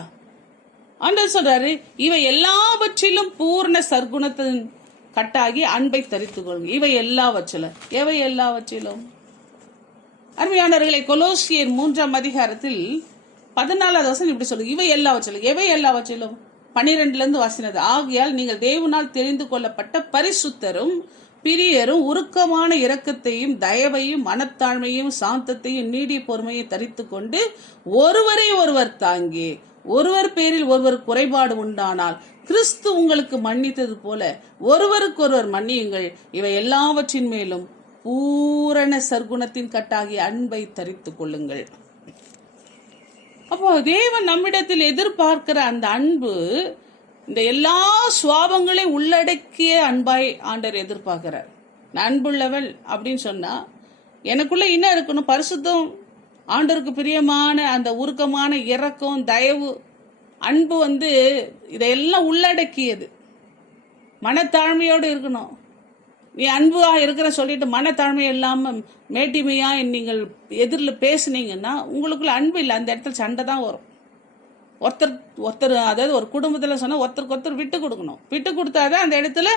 ஆண்டவர் சொல்றாரு, இவை எல்லாவற்றிலும் பூர்ண சர்க்குணத்தின் கட்டாகி அன்பை தரித்துக் கொள்ளுங்க. இவை எல்லாவற்றிலும், எவை எல்லாவற்றிலும்? அருமையானவர்களை, கொலோசியர் 3ஆம் அதிகாரத்தில் 14வது வசனம் இப்படி சொல்லுங்க, இவை எல்லாவற்றிலும். எவை எல்லாவற்றிலும்? 12 வாசினது. ஆகையால் நீங்கள் தேவனால் தெரிந்து கொள்ளப்பட்ட பரிசுத்தரும் பிரியரும் உருக்கமான இரக்கத்தையும் தயவையும் மனத்தாழ்மையும் சாந்தத்தையும் நீடிய பொறுமையை தரித்து கொண்டு ஒருவரை ஒருவர் தாங்கி ஒருவர் பேரில் ஒருவர் குறைபாடு உண்டானால் கிறிஸ்து உங்களுக்கு மன்னித்தது போல ஒருவருக்கொருவர் மன்னியுங்கள். இவை எல்லாவற்றின் மேலும் பூரண சர்க்குணத்தின் கட்டாகிய அன்பை தரித்துக் கொள்ளுங்கள். அப்போ தேவன் நம்மிடத்தில் எதிர்பார்க்கிற அந்த அன்பு இந்த எல்லா சுவாபங்களையும் உள்ளடக்கிய அன்பாய் ஆண்டவர் எதிர்பார்க்கிறார். அன்புள்ளவள் அப்படின்னு சொன்னா எனக்குள்ள என்ன இருக்கணும்? பரிசுத்தம், ஆண்டவருக்கு பிரியமான அந்த உருக்கமான இரக்கம், தயவு, அன்பு இதையெல்லாம் உள்ளடக்கியது. மனத்தாழ்மையோடு இருக்கணும். நீ அன்பா இருக்கிற சொல்லிட்டு மனத்தாழ்மை இல்லாம மேட்டிமையா நீங்கள் எதிரில் பேசுனீங்கன்னா உங்களுக்குள்ள அன்பு இல்லை. அந்த இடத்துல சண்டை தான் வரும். ஒருத்தர் அதாவது ஒரு குடும்பத்தில் சொன்னா ஒருத்தருக்கு ஒருத்தர் விட்டு கொடுக்கணும். விட்டு கொடுத்தாதான் அந்த இடத்துல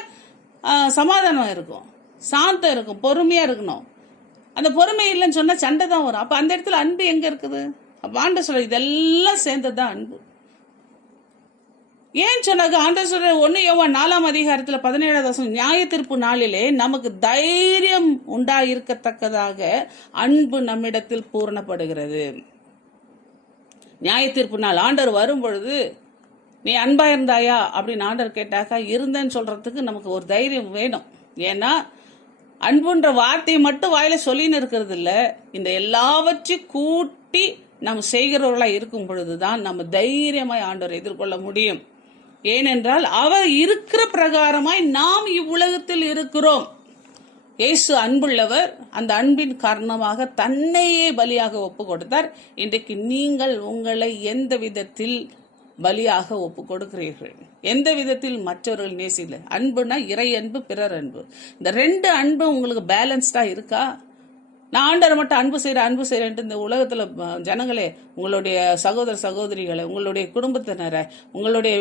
சமாதானம் இருக்கும், சாந்தம் இருக்கும், பொறுமையா இருக்கணும். அந்த பொறுமை இல்லைன்னு சொன்னா சண்டை தான் வரும். அப்ப அந்த இடத்துல அன்பு எங்க இருக்குது? அப்ப ஆண்டவர் சொல்ற இதெல்லாம் சேர்ந்ததுதான் அன்பு. ஏன் சொன்னாங்க? ஆண்டவர் சொல்ற 1 யோவான் 4ஆம் அதிகாரத்துல 17ஆவது வசனம், நியாய தீர்ப்பு நாளிலே நமக்கு தைரியம் உண்டாயிருக்கத்தக்கதாக அன்பு நம்மிடத்தில் பூரணப்படுகிறது. நியாய தீர்ப்பு நாள் ஆண்டவர் வரும் பொழுது நீ அன்பா இருந்தாயா அப்படின்னு ஆண்டவர் கேட்டாக்கா இருந்தேன்னு சொல்றதுக்கு நமக்கு ஒரு தைரியம் வேணும். ஏன்னா அன்புன்ற வார்த்தையை மட்டும் வாயில சொல்லின்னு இருக்கிறது இல்ல, இந்த எல்லாவற்றையும் கூட்டி நம்ம செய்கிறவர்களா இருக்கும் பொழுதுதான் நம்ம தைரியமாய் ஆண்டவரை எதிர்கொள்ள முடியும். ஏனென்றால் அவர் இருக்கிற பிரகாரமாய் நாம் இவ்வுலகத்தில் இருக்கிறோம். இயேசு அன்புள்ளவர். அந்த அன்பின் காரணமாக தன்னையே பலியாக ஒப்பு கொடுத்தார். இன்றைக்கு நீங்கள் உங்களை எந்த விதத்தில் பலியாக ஒப்பு கொடுக்கிறீர்கள்? எந்த விதத்தில் மற்றவர்கள் நேசிக்கல? அன்புனா இறை அன்பு, பிறர் அன்பு. இந்த 2 அன்பு உங்களுக்கு பேலன்ஸ்டா இருக்கா? நான் ஆண்டவர் மட்டும் அன்பு செய்கிறேன் இந்த உலகத்துல ஜனங்களே, உங்களுடைய சகோதர சகோதரிகளை, உங்களுடைய குடும்பத்தினரை, உங்களுடைய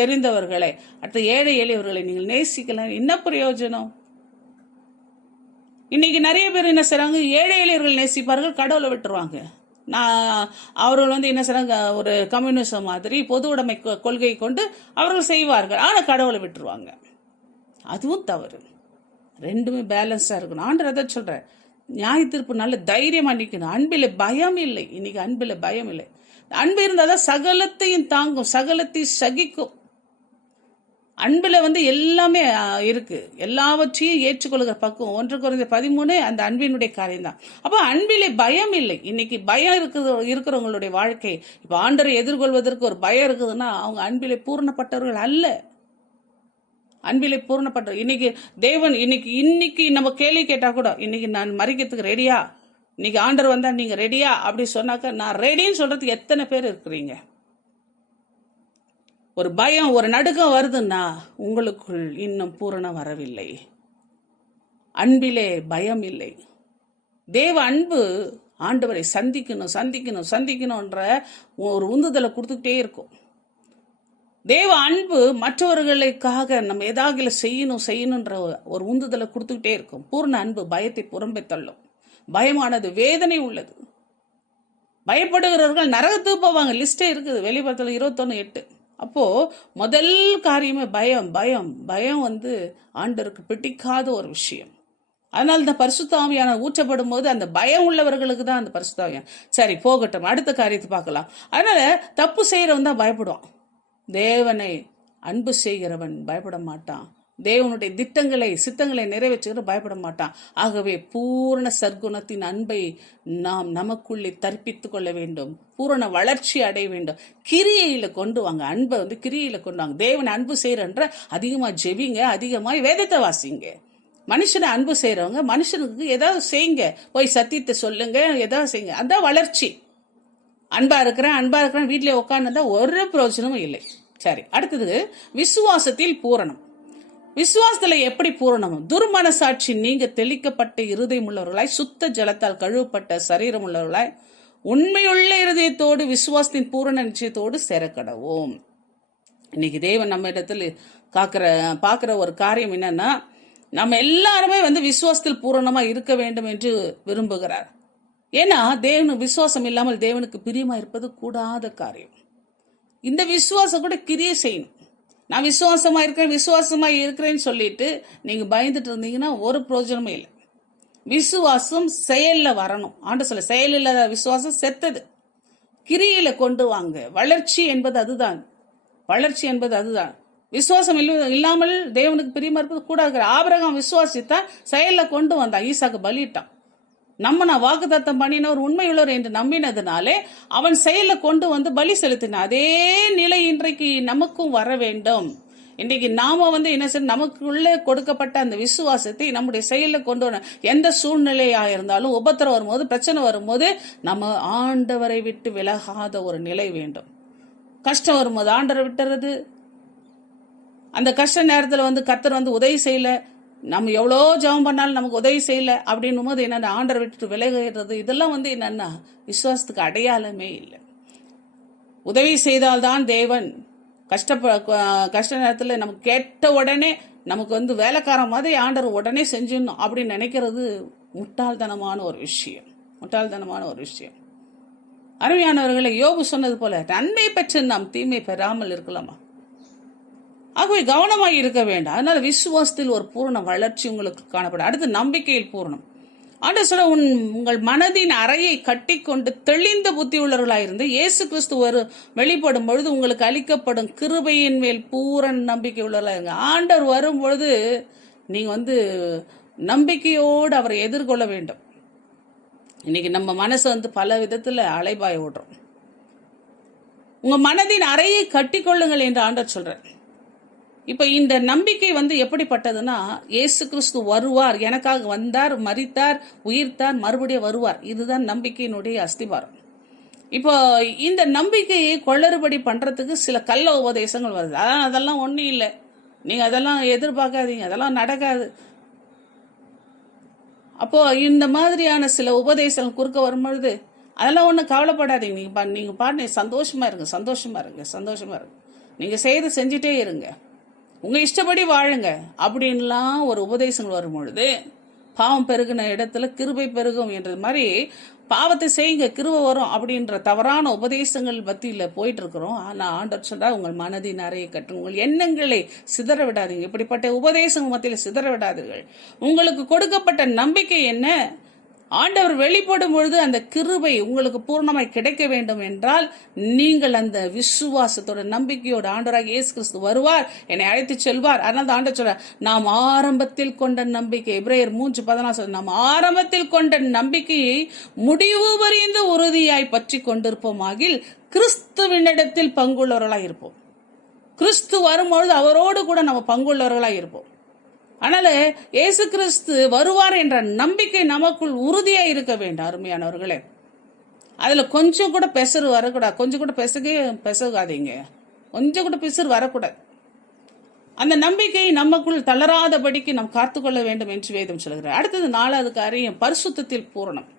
தெரிந்தவர்களை, அடுத்த ஏழை எளியவர்களை நீங்கள் நேசிக்கலாம். என்ன பிரயோஜனம்? இன்னைக்கு நிறைய பேர் என்ன செய்றாங்க? ஏழை எளியவர்கள் நேசிப்பார்கள், கடவுளை விட்டுருவாங்க. அவர்கள் என்ன செய்றாங்க? ஒரு கம்யூனிசம் மாதிரி பொது உடைமை கொள்கை கொண்டு அவர்கள் செய்வார்கள், ஆனா கடவுளை விட்டுருவாங்க. அதுவும் தவறு. ரெண்டுமே பேலன்ஸா இருக்கணும். ஆண்டவர் அதை சொல்ற, நியாய தீர்ப்பு நல்ல தைரியமா நிக்கணும். அன்பில பயம் இல்லை. இன்னைக்கு அன்பில பயம் இல்லை. அன்பு இருந்தாதான் சகலத்தையும் தாங்கும், சகலத்தையும் சகிக்கும். அன்புல எல்லாமே இருக்கு, எல்லாவற்றையும் ஏற்றுக்கொள்கிற பக்குவம். 1 கொரிந்தியர் 13 அந்த அன்பினுடைய காரியம் தான். அப்ப அன்பிலே பயம் இல்லை. இன்னைக்கு பயம் இருக்கிறவங்களுடைய வாழ்க்கை, இப்ப ஆண்டரை எதிர்கொள்வதற்கு ஒரு பயம் இருக்குதுன்னா அவங்க அன்பிலே பூர்ணப்பட்டவர்கள் அல்ல. அன்பிலே பூர்ணப்பட்ட இன்னைக்கு தேவன் இன்னைக்கு நம்ம கேள்வி கேட்டா கூட, இன்னைக்கு நான் மறிக்கிறதுக்கு ரெடியா, இன்னைக்கு ஆண்டர் வந்தா நீங்க ரெடியா அப்படி சொன்னாக்க நான் ரெடின்னு சொல்றதுக்கு எத்தனை பேர் இருக்கிறீங்க? ஒரு பயம், ஒரு நடுக்கம் வருதுன்னா உங்களுக்குள் இன்னும் பூரணம் வரவில்லை. அன்பிலே பயம் இல்லை. தேவ அன்பு ஆண்டவரை சந்திக்கணும்ன்ற ஒரு உந்துதலை கொடுத்துக்கிட்டே இருக்கும். தேவ அன்பு மற்றவர்களுக்காக நம்ம ஏதாவது செய்யணுன்ற ஒரு உந்துதலை கொடுத்துக்கிட்டே இருக்கும். பூர்ண அன்பு பயத்தை புறம்பே தள்ளும். பயமானது வேதனை உள்ளது. பயப்படுகிறவர்கள் நரகத்துக்கு போவாங்க. லிஸ்டே இருக்குது, வெளிப்படத்தில் 21:8. அப்போ முதல் காரியமே பயம். ஆண்டவருக்கு பிடிக்காத ஒரு விஷயம். அதனால இந்த பரிசுத்த ஆவியான ஊற்றப்படும் போது அந்த பயம் உள்ளவர்களுக்கு தான் அந்த பரிசுத்த ஆவியான். சரி போகட்டும், அடுத்த காரியத்தை பார்க்கலாம். அதனால தப்பு செய்யறவன் தான் பயப்படுவான். தேவனை அன்பு செய்கிறவன் பயப்பட மாட்டான். தேவனுடைய சித்தங்களை நிறைவேற்றுகிற பயப்பட மாட்டான். ஆகவே பூரண சர்க்குணத்தின் அன்பை நாம் நமக்குள்ளே தற்பித்துக் கொள்ள வேண்டும். பூரண வளர்ச்சி அடைய வேண்டும். கிரியையில கொண்டு வாங்க. அன்பை கிரியையில கொண்டு வாங்க. தேவனை அன்பு செய்யறன்ற அதிகமா ஜெபிங்க, அதிகமாய் வேதத்தை வாசிங்க. மனுஷனை அன்பு செய்யறவங்க மனுஷனுக்கு ஏதாவது செய்யுங்க, போய் சத்தியத்தை சொல்லுங்க, ஏதாவது செய்யுங்க. அதான் வளர்ச்சி. அன்பா இருக்கிறேன் வீட்டிலே உட்கார்ந்தா ஒரு பிரயோஜனமும் இல்லை. சரி, அடுத்தது விசுவாசத்தில் பூரணம். விசுவாசத்துல எப்படி பூரணம்? துர்மனசாட்சி நீங்க தெளிக்கப்பட்ட இருதயம் உள்ளவர்களாய், சுத்த ஜலத்தால் கழுவப்பட்ட சரீரம் உள்ளவர்களாய், உண்மையுள்ள இருதயத்தோடு விசுவாசத்தின் பூரண நிச்சயத்தோடு சேரக்கடவோம். இன்னைக்கு தேவன் நம்ம இடத்துல பார்க்கிற ஒரு காரியம் என்னன்னா, நம்ம எல்லாருமே விசுவாசத்தில் பூரணமா இருக்க வேண்டும் என்று விரும்புகிறார். ஏன்னா தேவனுக்கு விசுவாசம் இல்லாமல் தேவனுக்கு பிரியமா இருப்பது கூடாத காரியம். இந்த விசுவாசம் கூட கிரியை செய்யணும். நான் விசுவாசமா இருக்கிறேன்னு சொல்லிட்டு நீங்க பயந்துட்டு இருந்தீங்கன்னா ஒரு பிரயோஜனமும் இல்லை. விசுவாசம் செயல்ல வரணும். ஆண்டு சொல்ல, செயல் இல்லாத விசுவாசம் செத்தது. கிரியில கொண்டு வாங்க. வளர்ச்சி என்பது அதுதான். வளர்ச்சி என்பது அதுதான். விசுவாசம் இல்லாமல் தேவனுக்கு பிரியமா இருப்பது கூடாது. ஆபிரகாம் விசுவாசித்தான், செயல்ல கொண்டு வந்தான், ஈசாக்கு பலிட்டான். நம்ம வாக்குத்தத்தம் பண்ணினவர் உண்மையுள்ளவர் என்று நம்பினதுனாலே அவன் செயல்ல கொண்டு வந்து பலி செலுத்தினான். அதே நிலை இன்றைக்கு நமக்கும் வர வேண்டும். இன்றைக்கு நாம என்ன செய்ய, நமக்குள்ளே கொடுக்கப்பட்ட அந்த விசுவாசத்தை நம்முடைய செயல்ல கொண்டு வர, எந்த சூழ்நிலையா இருந்தாலும் உபத்திரம் வரும்போது, பிரச்சனை வரும்போது நம்ம ஆண்டவரை விட்டு விலகாத ஒரு நிலை வேண்டும். கஷ்டம் வரும்போது ஆண்டவரை விட்டுறது, அந்த கஷ்ட நேரத்தில் கர்த்தர் உதவி செய்யல, நம்ம எவ்வளோ ஜெபம் பண்ணாலும் நமக்கு உதவி செய்யல அப்படின்னும் போது என்னென்ன ஆண்டரை விட்டுட்டு விலகிறது, இதெல்லாம் என்னன்னா விசுவாசத்துக்கு அடையாளமே இல்லை. உதவி செய்தால்தான் தேவன் கஷ்ட நேரத்தில் நமக்கு கேட்ட உடனே நமக்கு வேலைக்காரன் மாதிரி ஆண்டர் உடனே செஞ்சிடணும் அப்படின்னு நினைக்கிறது முட்டாள்தனமான ஒரு விஷயம். முட்டாள்தனமான ஒரு விஷயம். அருமையானவர்களை, யோபு சொன்னது போல நன்மை பெற்று நாம் தீமை பெறாமல் இருக்கலாமா? ஆகவே கவனமாக இருக்க வேண்டாம். அதனால விசுவாசத்தில் ஒரு பூரண வளர்ச்சி உங்களுக்கு காணப்படும். அடுத்து நம்பிக்கையில் பூரணம். ஆண்டவர் சொல்ல, உங்கள் மனதின் அறையை கட்டி கொண்டு தெளிந்த புத்தி உள்ளவர்களாயிருந்து இயேசு கிறிஸ்து வெளிப்படும் பொழுது உங்களுக்கு அளிக்கப்படும் கிருபையின் மேல் பூரண நம்பிக்கை உள்ளவர்களாயிருங்க. ஆண்டவர் வரும் பொழுது நீங்க நம்பிக்கையோடு அவரை எதிர்கொள்ள வேண்டும். இன்னைக்கு நம்ம மனசு பல விதத்துல அலைபாய விடுறோம். உங்க மனதின் அறையை கட்டி கொள்ளுங்கள் என்று ஆண்டவர் சொல்றார். இப்ப இந்த நம்பிக்கை எப்படிப்பட்டதுன்னா, இயேசு கிறிஸ்து வருவார், எனக்காக வந்தார், மரித்தார், உயிர்த்தார், மறுபடியும் வருவார். இதுதான் நம்பிக்கையினுடைய அஸ்திபாரம். இப்போ இந்த நம்பிக்கையை கொள்ளறுபடி பண்றதுக்கு சில கள்ள உபதேசங்கள் வருது. அதெல்லாம் ஒன்றும் இல்லை, நீங்க அதெல்லாம் எதிர்பார்க்காதீங்க, அதெல்லாம் நடக்காது. அப்போ இந்த மாதிரியான சில உபதேசங்கள் குறுக்க வரும்பொழுது அதெல்லாம் ஒன்றும் கவலைப்படாதீங்க. நீங்க பாட்டு சந்தோஷமா இருங்க, சந்தோஷமா இருங்க, சந்தோஷமா இருங்க. நீங்க செஞ்சுட்டே இருங்க, உங்க இஷ்டப்படி வாழுங்க அப்படின்லாம் ஒரு உபதேசங்கள் வரும் பொழுது, பாவம் பெருகின இடத்துல கிருபை பெருகும் என்ற மாதிரி பாவத்தை செய்யுங்க கிருபை வரும் அப்படின்ற தவறான உபதேசங்கள் பத்தியில போயிட்டு இருக்கிறோம். ஆனா ஆண்டவர் சொல்றா, உங்கள் மனதின் அறையை கட்டுங்க, உங்கள் எண்ணங்களை சிதற விடாதீங்க, இப்படிப்பட்ட உபதேசங்கள் மத்தியில சிதற விடாதீர்கள். உங்களுக்கு கொடுக்கப்பட்ட நம்பிக்கை என்ன? ஆண்டவர் வெளிப்படும் பொழுது அந்த கிருபை உங்களுக்கு பூர்ணமாய் கிடைக்க வேண்டும் என்றால் நீங்கள் அந்த விசுவாசத்தோட நம்பிக்கையோட, ஆண்டவராக இயேசு கிறிஸ்து வருவார், என்னை அழைத்து செல்வார். அதனால ஆண்டவர் சொல்ற, நாம் ஆரம்பத்தில் கொண்ட நம்பிக்கை, எபிரேயர் 3:14 நாம் ஆரம்பத்தில் கொண்ட நம்பிக்கையை முடிவு வரைந்து உறுதியாய் பற்றி கொண்டிருப்போமாகில் கிறிஸ்துவினிடத்தில் பங்குள்ளவர்களாய் இருப்போம். கிறிஸ்து வரும்பொழுது அவரோடு கூட நம்ம பங்குள்ளவர்களாய் இருப்போம். அதனால இயேசு கிறிஸ்து வருவார் என்ற நம்பிக்கை நமக்குள் உறுதியா இருக்க வேண்டும். அருமையானவர்களே, அதுல கொஞ்சம் கூட பெசறு வரக்கூடாது, கொஞ்சம் கூட பெசகாதீங்க, கொஞ்சம் கூட பிசுறு வரக்கூடாது. அந்த நம்பிக்கை நமக்குள் தளராதபடிக்கு நாம் காத்துக்கொள்ள வேண்டும் என்று வேதம் சொல்கிறார். அடுத்தது 4வது காரியம் பரிசுத்தத்தில் பூரணம்.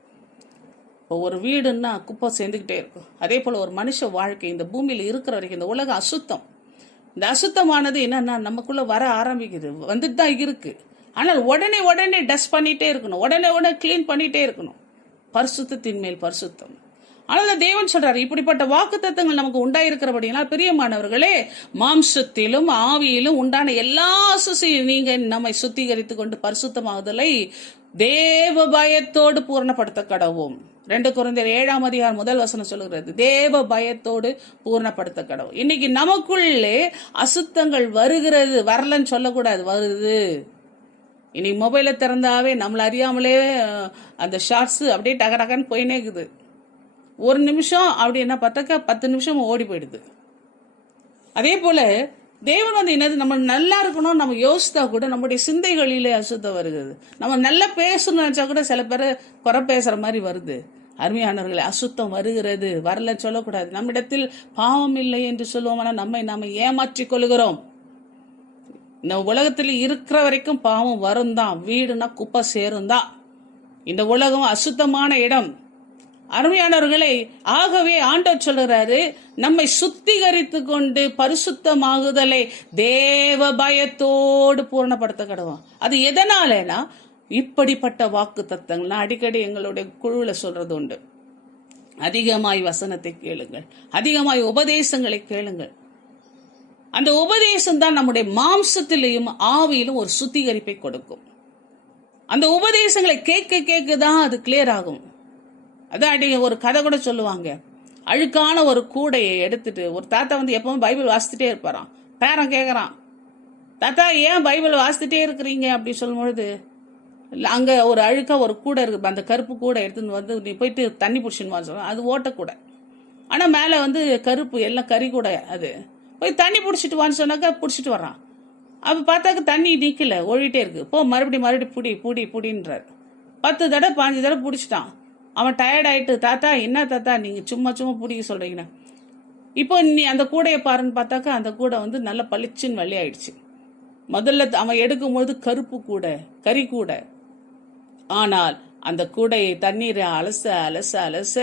இப்போ ஒரு வீடுன்னா குப்பை சேர்ந்துக்கிட்டே இருக்கும். அதே போல ஒரு மனுஷ வாழ்க்கை இந்த பூமியில் இருக்கிற வரைக்கும் இந்த உலகம் அசுத்தம். இந்த அசுத்தமானது என்னன்னா நமக்குள்ள வர ஆரம்பிக்குது, வந்துட்டு தான் இருக்கு. ஆனால் உடனே டஸ்ட் பண்ணிட்டே இருக்கணும், உடனே கிளீன் பண்ணிட்டே இருக்கணும். பரிசுத்தத்தின் மேல் பரிசுத்தம். ஆனால் தேவன் சொல்றாரு, இப்படிப்பட்ட வாக்குத்தத்தங்கள் நமக்கு உண்டாயிருக்கிறபடினால் பிரியமானவர்களே, மாம்சத்திலும் ஆவியிலும் உண்டான எல்லா சுசியும் நீங்க நம்மை சுத்திகரித்து கொண்டு பரிசுத்தமாகுதலை தேவ பயத்தோடு பூரணப்படுத்த கடவோம். 2 கொரிந்தியர் 7:1 சொல்லுகிறது, தேவ பயத்தோடு பூர்ணப்படுத்த கடவுள். இன்னைக்கு நமக்குள்ளே அசுத்தங்கள் வருகிறது, வரலன்னு சொல்லக்கூடாது, வருது. இன்னைக்கு மொபைலை திறந்தாவே நம்மள அறியாமலே அந்த ஷார்ட்ஸ் அப்படியே டகன்னு போயினே இருக்குது. ஒரு நிமிஷம் அப்படின்னா பார்த்தாக்கா 10 நிமிஷம் ஓடி போயிடுது. அதே போல தேவன் என்னது, நம்ம நல்லா இருக்கணும் நம்ம யோசித்தா கூட நம்முடைய சிந்தைகளிலே அசுத்தம் வருகிறது. நம்ம நல்லா பேசணும்னு நினைச்சா கூட சில பேர் குறை பேசுற மாதிரி வருது. அருமையானவர்களே, அசுத்தம் வருகிறது, வரல சொல்லக்கூடாது. நம்மிடத்தில் பாவம் இல்லை என்று சொல்லுவோம், ஆனால் நம்மை ஏமாற்றிக் கொள்கிறோம். இந்த உலகத்தில் இருக்கிற வரைக்கும் பாவம் வரும் தான், வீடுனா குப்பை சேரும் தான். இந்த உலகம் அசுத்தமான இடம். அருமையானவர்களை, ஆகவே ஆண்டவர் சொல்கிறாரு, நம்மை சுத்திகரித்து கொண்டு பரிசுத்தமாகுதலை தேவ பயத்தோடு பூரணப்படுத்த கடவோம். அது எதனாலனா இப்படிப்பட்ட வாக்கு தத்தங்கள். நான் அடிக்கடி எங்களுடைய குழுவில் சொல்றது உண்டு, அதிகமாய் வசனத்தை கேளுங்கள், அதிகமாய் உபதேசங்களை கேளுங்கள். அந்த உபதேசம் தான் நம்முடைய மாம்சத்திலையும் ஆவியிலும் ஒரு சுத்திகரிப்பை கொடுக்கும். அந்த உபதேசங்களை கேட்க தான் அது கிளியர் ஆகும். அதான் ஒரு கதை கூட சொல்லுவாங்க, அழுக்கான ஒரு கூடையை எடுத்துட்டு ஒரு தாத்தா வந்து எப்பவும் பைபிள் வாசித்துட்டே இருப்பாராம். பேரன் கேட்குறான், தாத்தா ஏன் பைபிள் வாசித்துட்டே இருக்கிறீங்க அப்படி சொல்லும்பொழுது, அங்கே ஒரு அழுக்கா ஒரு கூடை இருக்கு, அந்த கருப்பு கூடை எடுத்துன்னு வந்து நீ போயிட்டு தண்ணி பிடிச்சின்னு சொல்லுவான். அது ஓட்டக்கூடை, ஆனால் மேலே வந்து கருப்பு எல்லாம் கறி கூடை. அது போய் தண்ணி பிடிச்சிட்டு வான்னு சொன்னாக்கா பிடிச்சிட்டு வர்றான். அப்போ பார்த்தாக்க தண்ணி நிற்கல, ஓடிட்டே இருக்கு. போ மறுபடியும் புடின்றார். 10 தடவை 5 தடவை பிடிச்சிட்டான். அவன் டயர்ட் ஆயிட்டு, தாத்தா என்ன தாத்தா நீங்கள் சும்மா பிடிக்க சொல்கிறீங்கண்ணா. இப்போ நீ அந்த கூடையை பாருன்னு பார்த்தாக்கா அந்த கூடை வந்து நல்ல பளிச்சுன்னு வெள்ளையாயிடுச்சு. முதல்ல அவன் எடுக்கும்பொழுது கருப்பு கூடை, கறி கூடை. ஆனால் அந்த கூடையை தண்ணீரை அலச அலச அலச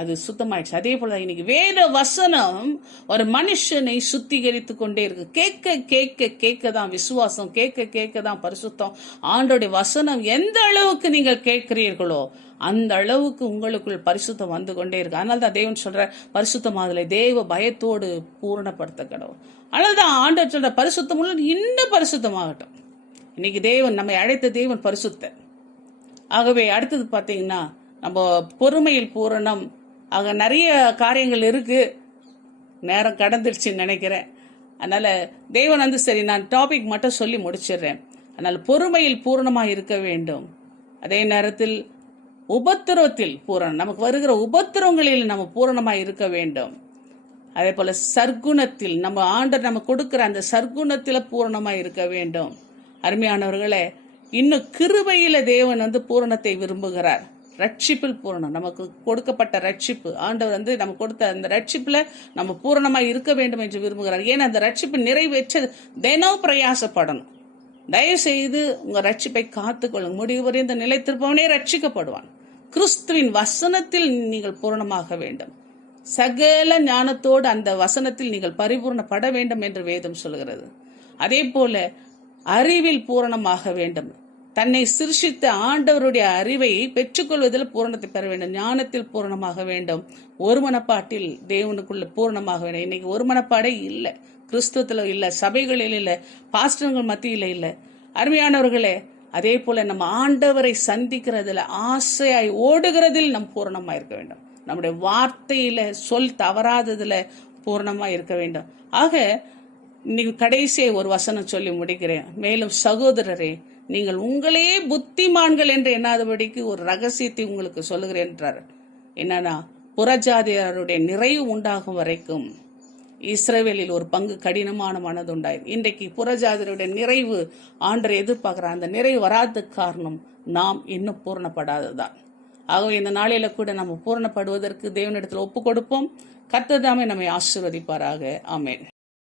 அது சுத்தமாயிடுச்சு. அதே போல இன்னைக்கு வேத வசனம் ஒரு மனுஷனை சுத்திகரித்து கொண்டே இருக்கு. கேட்க கேட்க கேட்க தான் விசுவாசம், கேட்க கேட்க தான் பரிசுத்தம். ஆண்டோடைய வசனம் எந்த அளவுக்கு நீங்கள் கேட்கிறீர்களோ அந்த அளவுக்கு உங்களுக்குள் பரிசுத்தம் வந்து கொண்டே இருக்கு. அதனால தான் தேவன் சொல்ற பரிசுத்தமாதலை தேவ பயத்தோடு பூரணப்படுத்த கடவுள். அதனால தான் ஆண்டவர் சொல்ற பரிசுத்தம் உள்ள இன்னும் பரிசுத்தமாகட்டும். இன்னைக்கு தேவன் நம்மை அழைத்த தேவன் பரிசுத்த. ஆகவே அடுத்தது பார்த்தீங்கன்னா நம்ம பொறுமையில் பூரணம். ஆக நிறைய காரியங்கள் இருக்கு, நேரம் கடந்துருச்சுன்னு நினைக்கிறேன். அதனால தேவன் வந்து சரி நான் டாபிக் மட்டும் சொல்லி முடிச்சிடுறேன். அதனால பொறுமையில் பூரணமாக இருக்க வேண்டும். அதே நேரத்தில் உபத்திரவத்தில் பூரணம், நமக்கு வருகிற உபத்திரவங்களில் நம்ம பூரணமாக இருக்க வேண்டும். அதே போல சர்க்குணத்தில் நம்ம ஆண்டர் நம்ம கொடுக்கிற அந்த சர்க்குணத்தில் பூரணமாக இருக்க வேண்டும். அருமையானவர்களே, இன்னும் கிருபையில தேவன் வந்து பூரணத்தை விரும்புகிறார். ரட்சிப்பில் பூரணம், நமக்கு கொடுக்கப்பட்ட ரட்சிப்பு, ஆண்டவர் வந்து நம்ம கொடுத்த அந்த ரட்சிப்புல நம்ம பூரணமாக இருக்க வேண்டும் என்று விரும்புகிறார். ஏன்னா அந்த ரட்சிப்பு நிறைவேற்ற தினம் பிரயாசப்படணும். தயவு செய்து உங்க ரட்சிப்பை காத்துக்கொள்ளுங்க. முடிவு வரை இந்த நிலைத்திருப்பவனே ரட்சிக்கப்படுவான். கிறிஸ்துவின் வசனத்தில் நீங்கள் பூரணமாக வேண்டும். சகல ஞானத்தோடு அந்த வசனத்தில் நீங்கள் பரிபூர்ணப்பட வேண்டும் என்று வேதம் சொல்கிறது. அதே போல அறிவில் பூரணமாக வேண்டும். தன்னை சிருஷித்த ஆண்டவருடைய அறிவை பெற்றுக்கொள்வதில் பூரணத்தை பெற வேண்டும். ஞானத்தில் பூரணமாக வேண்டும். ஒரு மனப்பாட்டில் தேவனுக்குள்ள பூரணமாக வேண்டும். இன்னைக்கு ஒரு மனப்பாடே இல்லை, கிறிஸ்துவத்தில் இல்லை, சபைகளில் இல்லை, பாஸ்டர்கள் மத்தியில் இல்லை. அருமையானவர்களே, அதே போல நம்ம ஆண்டவரை சந்திக்கிறதுல ஆசையாய் ஓடுகிறதில் நம் பூரணமாக இருக்க வேண்டும். நம்முடைய வார்த்தையில சொல் தவறாததுல பூரணமா இருக்க வேண்டும். ஆக இன்னைக்கு கடைசியை ஒரு வசனம் சொல்லி முடிக்கிறேன். மேலும் சகோதரரே, நீங்கள் உங்களையே புத்திமான்கள் என்று எண்ணாதபடிக்கு ஒரு ரகசியத்தை உங்களுக்கு சொல்லுகிறேன் என்றார். என்னன்னா, புறஜாதியாருடைய நிறைவு உண்டாகும் வரைக்கும் இஸ்ரவேலில் ஒரு பங்கு கடினமான மனது உண்டாயிரு. இன்றைக்கு புறஜாதியருடைய நிறைவு ஆண்டரை எதிர்பார்க்கிறார். அந்த நிறைவு வராததுக்கு காரணம் நாம் இன்னும் பூரணப்படாததுதான். ஆகவே இந்த நாளில கூட நம்ம பூரணப்படுவதற்கு தேவனிடத்தில் ஒப்பு கொடுப்போம். கர்த்தர் தாமே நம்மை ஆசீர்வதிப்பாராக. ஆமென்.